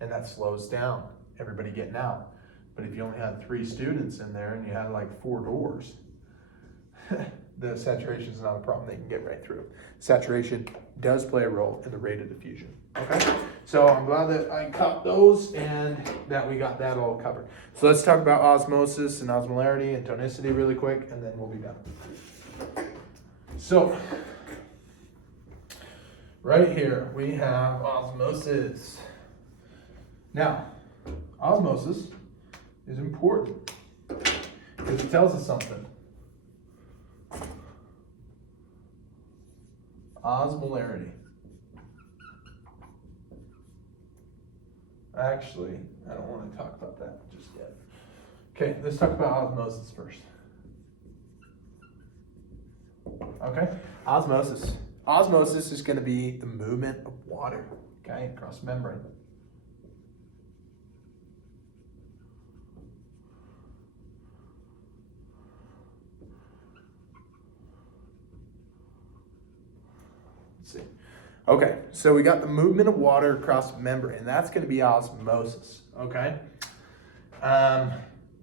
And that slows down everybody getting out. But if you only had 3 students in there and you had like 4 doors, the saturation is not a problem. They can get right through. Saturation does play a role in the rate of diffusion. Okay, so I'm glad that I caught those and that we got that all covered. So let's talk about osmosis and osmolarity and tonicity really quick, and then we'll be done. So right here we have osmosis. Now, osmosis is important because it tells us something. Osmolarity. Actually, I don't want to talk about that just yet. Okay, let's talk about osmosis first. Okay, osmosis. Osmosis is going to be the movement of water, okay, across the membrane. Let's see. Okay, so we got the movement of water across the membrane, and that's going to be osmosis, okay?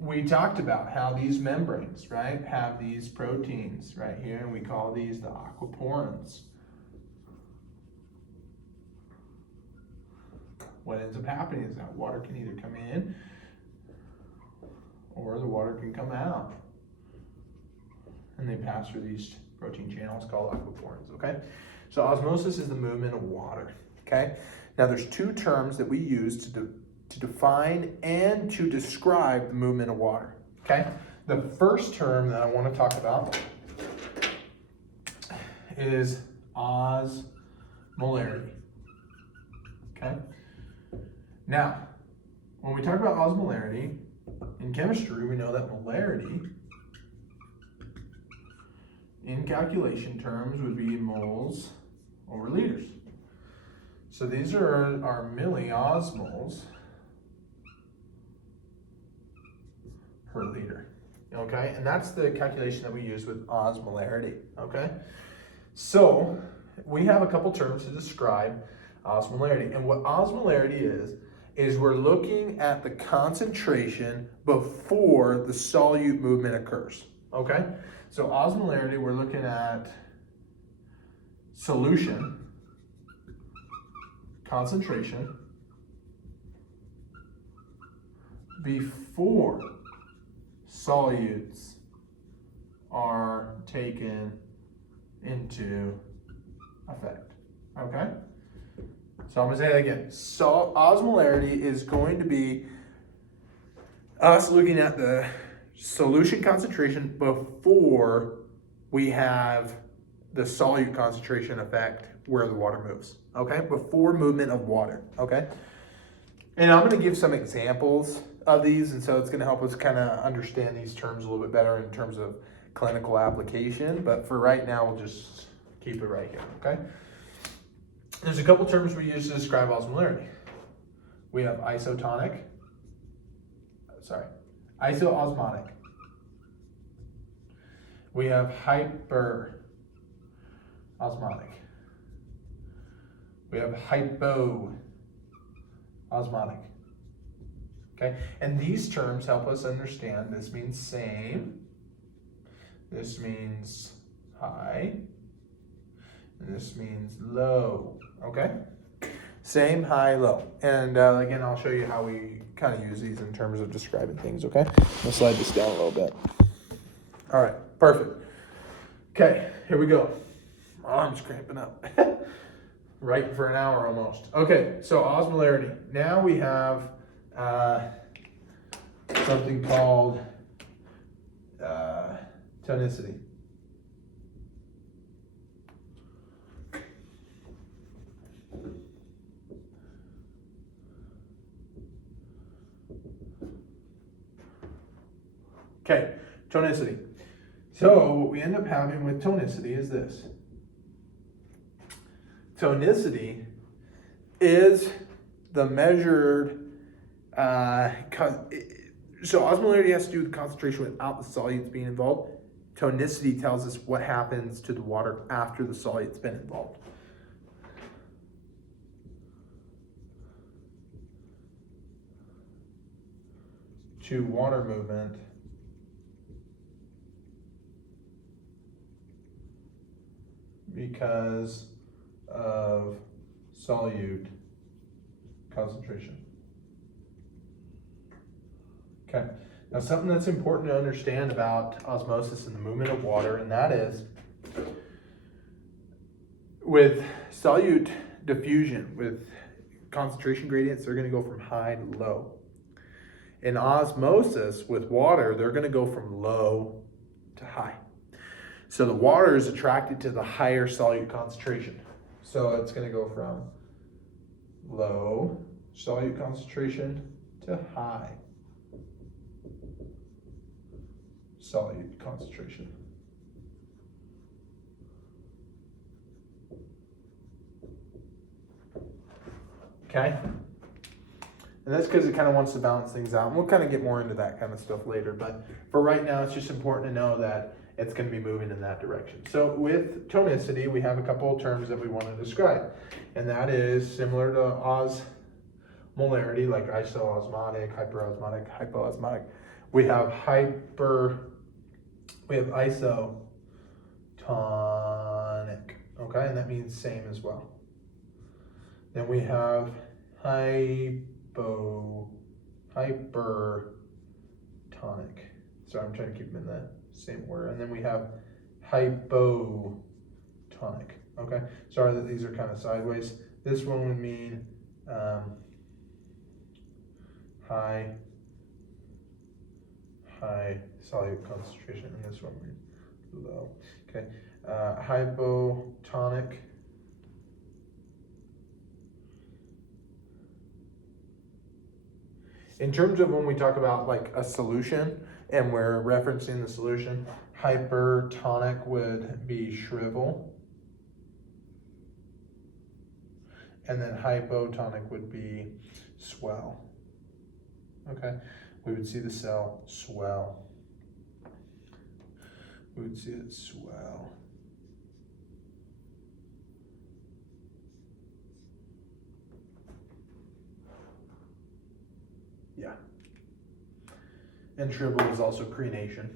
We talked about how these membranes, right, have these proteins right here, and we call these the aquaporins. What ends up happening is that water can either come in or the water can come out. And they pass through these protein channels called aquaporins, okay? So osmosis is the movement of water, okay? Now there's 2 terms that we use to define and to describe the movement of water, okay? The first term that I want to talk about is osmolarity, okay? Now, when we talk about osmolarity, in chemistry, we know that molarity in calculation terms would be moles over liters. So these are our milliosmoles per liter, okay? And that's the calculation that we use with osmolarity, okay? So we have a couple terms to describe osmolarity. And what osmolarity is we're looking at the concentration before the solute movement occurs, okay? So osmolarity, we're looking at solution concentration before solutes are taken into effect, okay? So I'm going to say that again. So osmolarity is going to be us looking at the solution concentration before we have the solute concentration effect where the water moves, okay? Before movement of water, okay? And I'm going to give some examples of these, and so it's going to help us kind of understand these terms a little bit better in terms of clinical application, but for right now, we'll just keep it right here, okay? There's a couple terms we use to describe osmolarity. We have isotonic, isoosmotic. We have hyperosmotic. We have hypoosmotic. Okay, and these terms help us understand this means same. This means high. And this means low, okay? Same, high, low. And again, I'll show you how we kind of use these in terms of describing things, okay? I'll slide this down a little bit. All right, perfect. Okay, here we go. My arm's cramping up. Right for an hour almost. Okay, so osmolarity. Now we have something called tonicity. Okay, tonicity. So what we end up having with tonicity is this. Tonicity is the measured, so osmolarity has to do with the concentration without the solutes being involved. Tonicity tells us what happens to the water after the solute's been involved. To water movement because of solute concentration. Okay, now something that's important to understand about osmosis and the movement of water, and that is with solute diffusion, with concentration gradients, they're going to go from high to low. In osmosis with water, they're going to go from low to high. So the water is attracted to the higher solute concentration. So it's going to go from low solute concentration to high solute concentration. Okay? And that's because it kind of wants to balance things out. And we'll kind of get more into that kind of stuff later. But for right now, it's just important to know that it's going to be moving in that direction. So with tonicity, we have a couple of terms that we want to describe. And that is similar to osmolarity, like isoosmotic, hyperosmotic, hypoosmotic. We have isotonic, okay? And that means same as well. Then we have hypertonic. So I'm trying to keep them in the same order. And then we have hypotonic, okay? Sorry that these are kind of sideways. This one would mean high solute concentration, and this one would mean low, okay? Hypotonic. In terms of when we talk about like a solution and we're referencing the solution, hypertonic would be shrivel. And then hypotonic would be swell. Okay, we would see the cell swell. We would see it swell. Yeah. And shrivel is also crenation.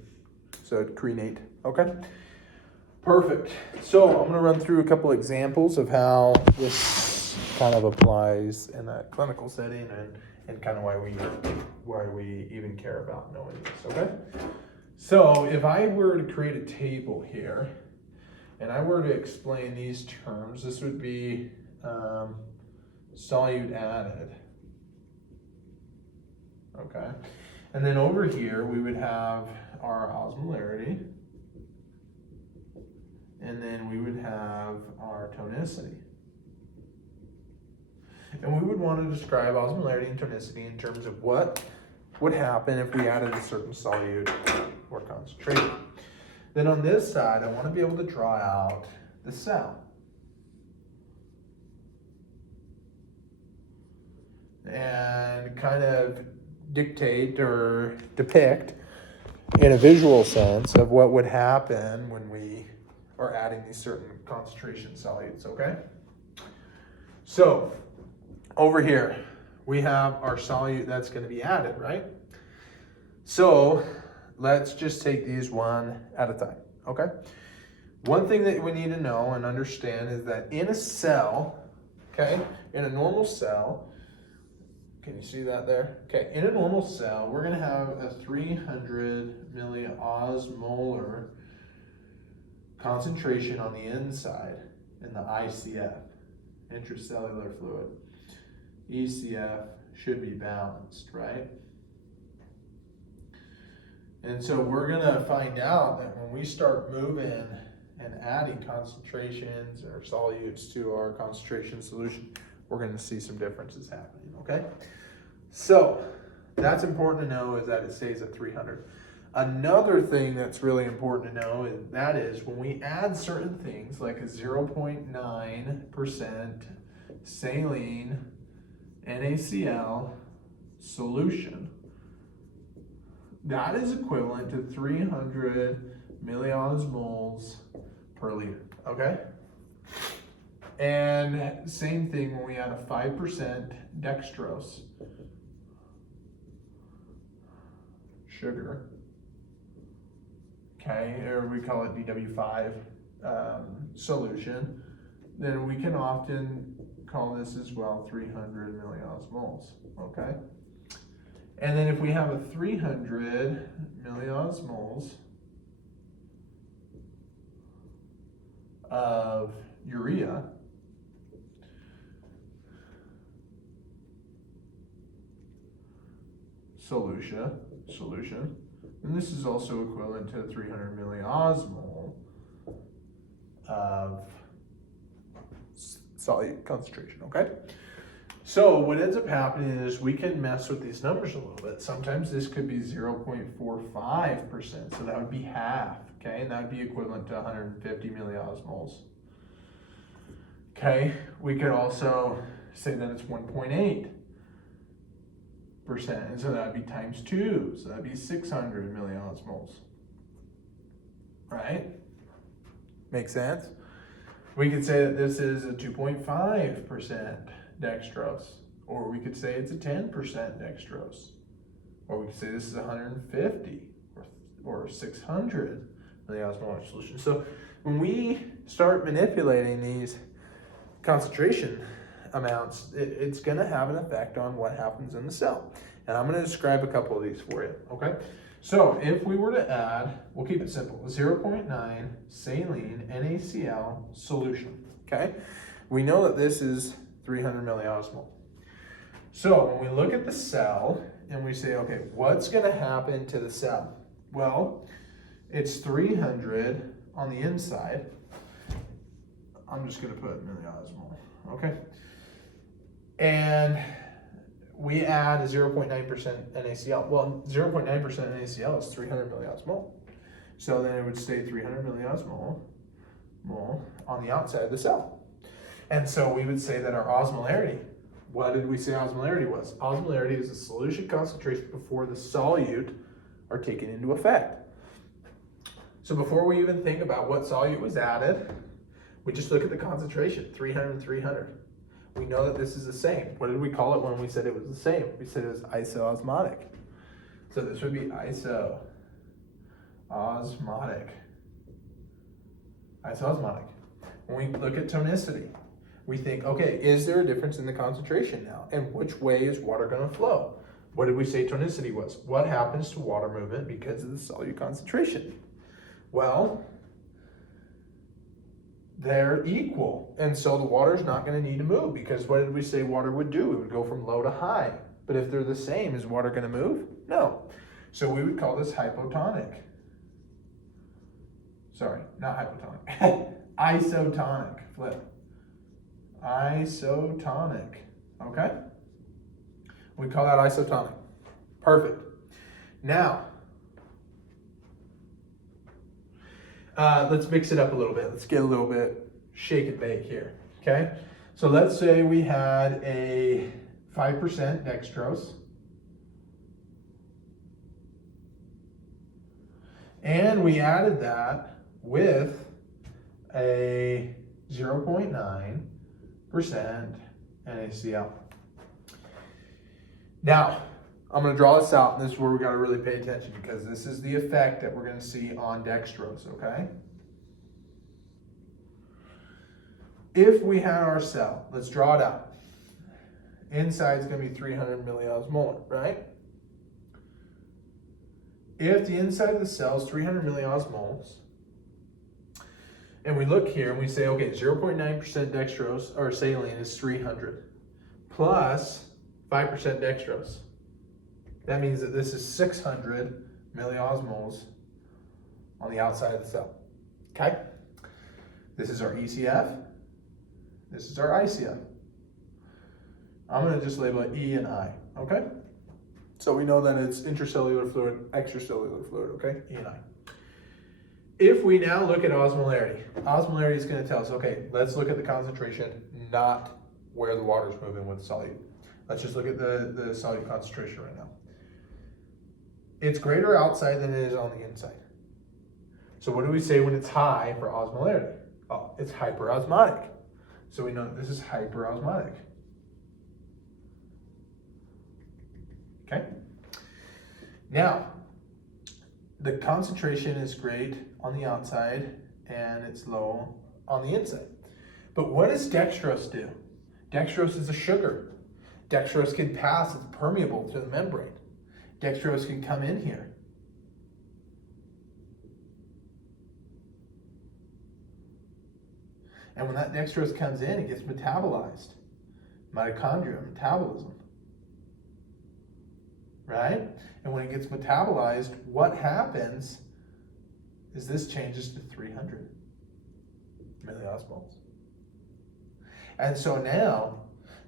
So it'd crenate. Okay. Perfect. So I'm going to run through a couple examples of how this kind of applies in a clinical setting and kind of why we even care about knowing this. Okay. So if I were to create a table here and I were to explain these terms, this would be solute added. Okay, and then over here we would have our osmolarity, and then we would have our tonicity. And we would want to describe osmolarity and tonicity in terms of what would happen if we added a certain solute or concentration. Then on this side, I want to be able to draw out the cell. And kind of dictate or depict in a visual sense of what would happen when we are adding these certain concentration solutes, okay? So over here, we have our solute that's going to be added, right? So let's just take these one at a time. okay? One thing that we need to know and understand is that in a cell, okay, in a normal cell, can you see that there? Okay, in a normal cell, we're gonna have a 300 milliosmolar concentration on the inside in the ICF, intracellular fluid. ECF should be balanced, right? And so we're gonna find out that when we start moving and adding concentrations or solutes to our concentration solution, we're gonna see some differences happening, okay? So that's important to know, is that it stays at 300. Another thing that's really important to know is that is when we add certain things like a 0.9% saline NaCl solution, that is equivalent to 300 milliosmoles per liter, okay? And same thing when we add a 5% dextrose sugar, okay, or we call it DW5 solution, then we can often call this as well 300 milliosmoles, okay? And then if we have a 300 milliosmoles of urea, solution, and this is also equivalent to 300 milliosmol of solute concentration, okay? So what ends up happening is we can mess with these numbers a little bit. Sometimes this could be 0.45%, so that would be half, okay? And that would be equivalent to 150 milliosmoles. Okay, we could also say that it's 1.8%, and so that would be times 2, so that would be 600 milliosmoles, right? Make sense? We could say that this is a 2.5% dextrose, or we could say it's a 10% dextrose, or we could say this is 150 or 600 milliosmolar solution. So when we start manipulating these concentration amounts, it's going to have an effect on what happens in the cell. And I'm going to describe a couple of these for you, okay? So if we were to add, we'll keep it simple, 0.9 saline NaCl solution, okay? We know that this is 300 milliosmol. So when we look at the cell and we say, okay, what's going to happen to the cell? Well, it's 300 on the inside. I'm just going to put milliosmol, okay? And we add a 0.9% NaCl. Well, 0.9% NaCl is 300 milliosmol. So then it would stay 300 milliosmol on the outside of the cell. And so we would say that our osmolarity, what did we say osmolarity was? Osmolarity is the solution concentration before the solute are taken into effect. So before we even think about what solute was added, we just look at the concentration, 300 and 300. We know that this is the same. What did we call it when we said it was the same? We said it was isoosmotic. So this would be isoosmotic. When we look at tonicity, we think, okay, is there a difference in the concentration now? And which way is water going to flow? What did we say tonicity was? What happens to water movement because of the solute concentration? Well, they're equal. And so the water's not going to need to move, because what did we say water would do? It would go from low to high. But if they're the same, is water going to move? No. So we would call this hypotonic. Sorry, not hypotonic. Isotonic. Flip. Isotonic. Okay? We call that isotonic. Perfect. Now, let's mix it up a little bit. Let's get a little bit shake and bake here. Okay? So let's say we had a 5% dextrose. And we added that with a 0.9% NaCl. Now, I'm going to draw this out, and this is where we got to really pay attention because this is the effect that we're going to see on dextrose, okay? If we had our cell, let's draw it out. Inside is going to be 300 milliosmolar, right? If the inside of the cell is 300 milliosmoles, and we look here and we say, okay, 0.9% dextrose or saline is 300 plus 5% dextrose. That means that this is 600 milliosmoles on the outside of the cell. Okay? This is our ECF. This is our ICF. I'm going to just label it E and I. Okay? So we know that it's intracellular fluid, extracellular fluid. Okay? E and I. If we now look at osmolarity, osmolarity is going to tell us, okay, let's look at the concentration, not where the water is moving with the solute. Let's just look at the solute concentration right now. It's greater outside than it is on the inside. So what do we say when it's high for osmolarity? Oh, it's hyperosmotic. So we know that this is hyperosmotic. Okay? Now, the concentration is great on the outside and it's low on the inside. But what does dextrose do? Dextrose is a sugar. Dextrose can pass, it's permeable to the membrane. Dextrose can come in here. And when that dextrose comes in, it gets metabolized. Mitochondria, metabolism. Right? And when it gets metabolized, what happens is this changes to 300 milliosmoles. And so now,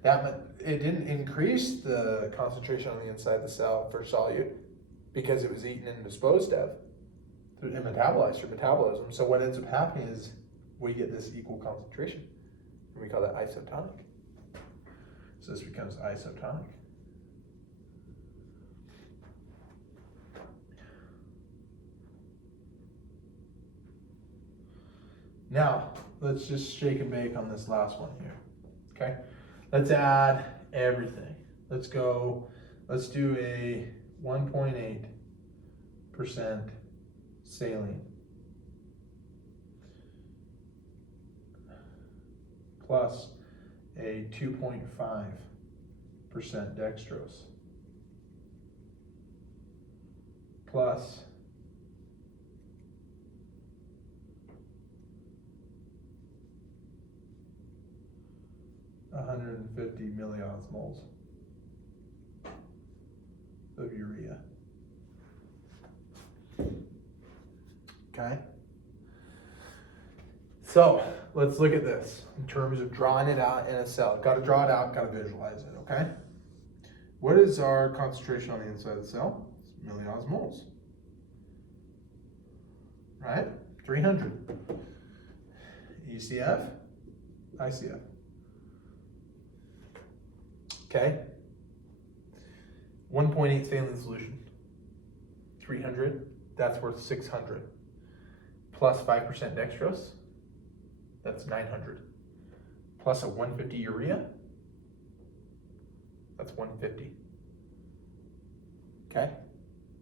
it didn't increase the concentration on the inside of the cell for solute because it was eaten and disposed of and metabolized through metabolism. So what ends up happening is we get this equal concentration, and we call that isotonic. So this becomes isotonic. Now, let's just shake and bake on this last one here, okay? Let's add everything. Let's do a 1.8% saline plus a 2.5% dextrose plus (150 milliosmoles of urea. Okay? So, let's look at this in terms of drawing it out in a cell. Got to draw it out, got to visualize it, okay? What is our concentration on the inside of the cell? It's milliosmoles. Right? 300. ECF, ICF. Okay? 1.8 saline solution. 300, that's worth 600. Plus 5% dextrose, that's 900. Plus a 150 urea, that's 150. Okay?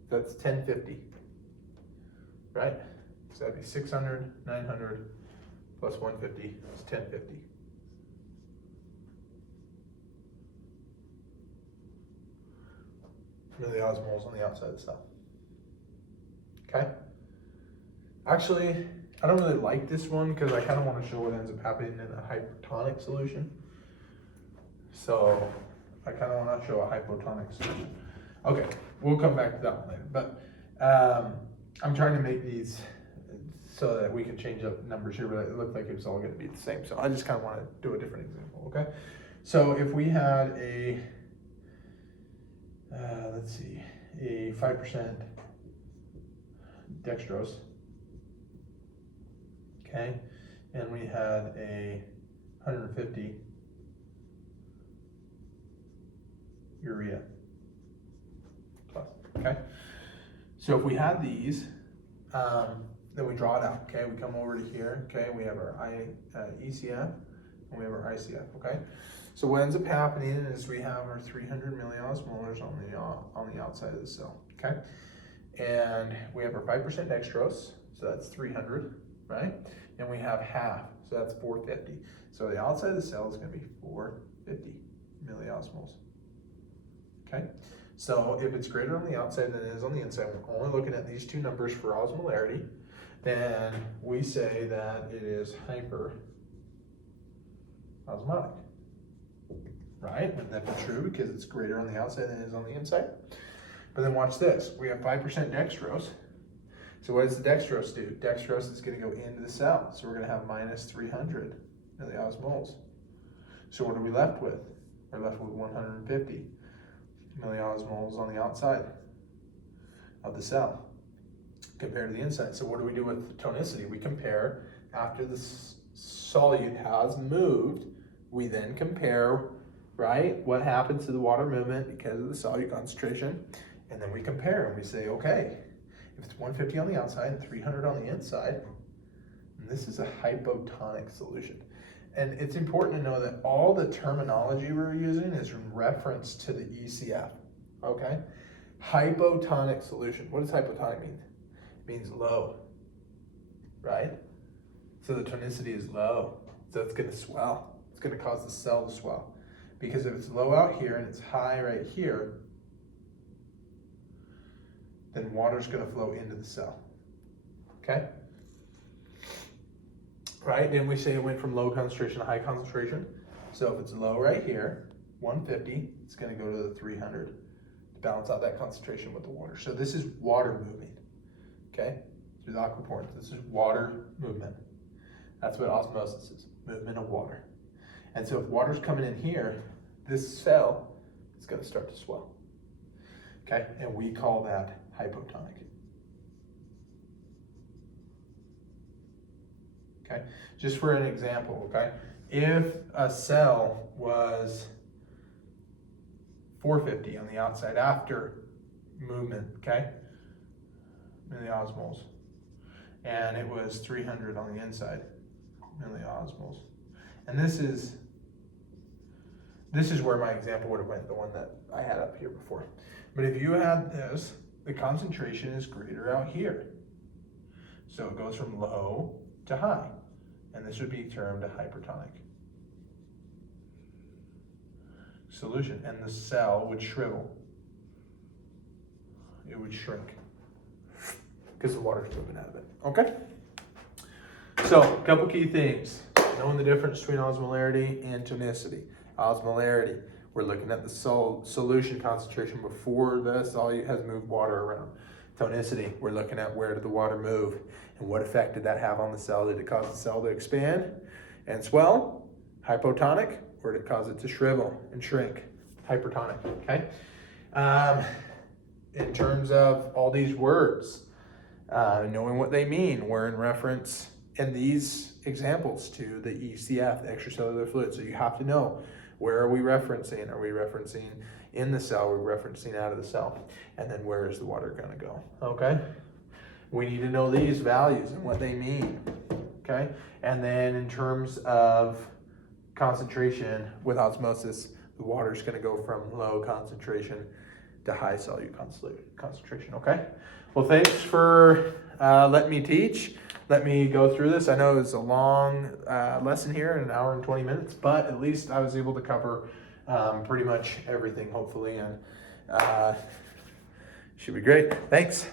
That's 1050. Right? So that'd be 600, 900, plus 150 is 1050. Milliosmoles on the outside of the cell. Okay? Actually, I don't really like this one because I kind of want to show what ends up happening in a hypertonic solution. So I kind of want to show a hypotonic solution. Okay, we'll come back to that one later. But I'm trying to make these so that we can change up numbers here, but it looked like it was all going to be the same. So I just kind of want to do a different example, okay? So if we had a, let's see, a 5% dextrose, okay, and we had a 150 urea plus, okay? So if we had these, then we draw it out, okay? We come over to here, okay? We have our ECF and we have our ICF, okay? So what ends up happening is we have our 300 milliosmolars on the outside of the cell, okay? And we have our 5% dextrose, so that's 300, right? And we have half, so that's 450. So the outside of the cell is gonna be 450 milliosmoles, okay? So if it's greater on the outside than it is on the inside, we're only looking at these two numbers for osmolarity, then we say that it is hyperosmotic. Right? Wouldn't that be true because it's greater on the outside than it is on the inside? But then watch this. We have 5% dextrose. So what does the dextrose do? Dextrose is going to go into the cell. So we're going to have minus 300 milliosmoles. So what are we left with? We're left with 150 milliosmoles on the outside of the cell compared to the inside. So what do we do with tonicity? We compare after the solute has moved. We then compare, right, what happens to the water movement because of the solute concentration, and then we compare and we say, okay, if it's 150 on the outside and 300 on the inside, this is a hypotonic solution. And it's important to know that all the terminology we're using is in reference to the ECF, okay? Hypotonic solution. What does hypotonic mean? It means low, right? So the tonicity is low, so it's gonna swell. It's gonna cause the cell to swell. Because if it's low out here and it's high right here, then water's gonna flow into the cell, okay? Right, then we say it went from low concentration to high concentration. So if it's low right here, 150, it's gonna go to the 300 to balance out that concentration with the water. So this is water moving, okay? Through the aquaporins, this is water movement. That's what osmosis is, movement of water. And so if water's coming in here, this cell is gonna start to swell, okay? And we call that hypotonic. Okay, just for an example, okay? If a cell was 450 on the outside after movement, okay? Milliosmoles. And it was 300 on the inside, milliosmoles. And this is where my example would have went, the one that I had up here before. But if you had this, the concentration is greater out here. So it goes from low to high. And this would be termed a hypertonic solution. And the cell would shrivel. It would shrink because the water's moving out of it. Okay? So, a couple key things. Knowing the difference between osmolarity and tonicity. Osmolarity, we're looking at the solution concentration before the solute has moved water around. Tonicity, we're looking at where did the water move and what effect did that have on the cell? Did it cause the cell to expand and swell? Hypotonic, or did it cause it to shrivel and shrink? Hypertonic, okay? In terms of all these words, knowing what they mean, we're in reference in these examples to the ECF, the extracellular fluid. So you have to know, where are we referencing? Are we referencing in the cell? Are we referencing out of the cell? And then where is the water gonna go, okay? We need to know these values and what they mean, okay? And then in terms of concentration with osmosis, the water is gonna go from low concentration to high solute concentration, okay? Well, thanks for letting me teach. Let me go through this. I know it's a long lesson here, in an hour and 20 minutes, but at least I was able to cover pretty much everything, hopefully, and should be great. Thanks.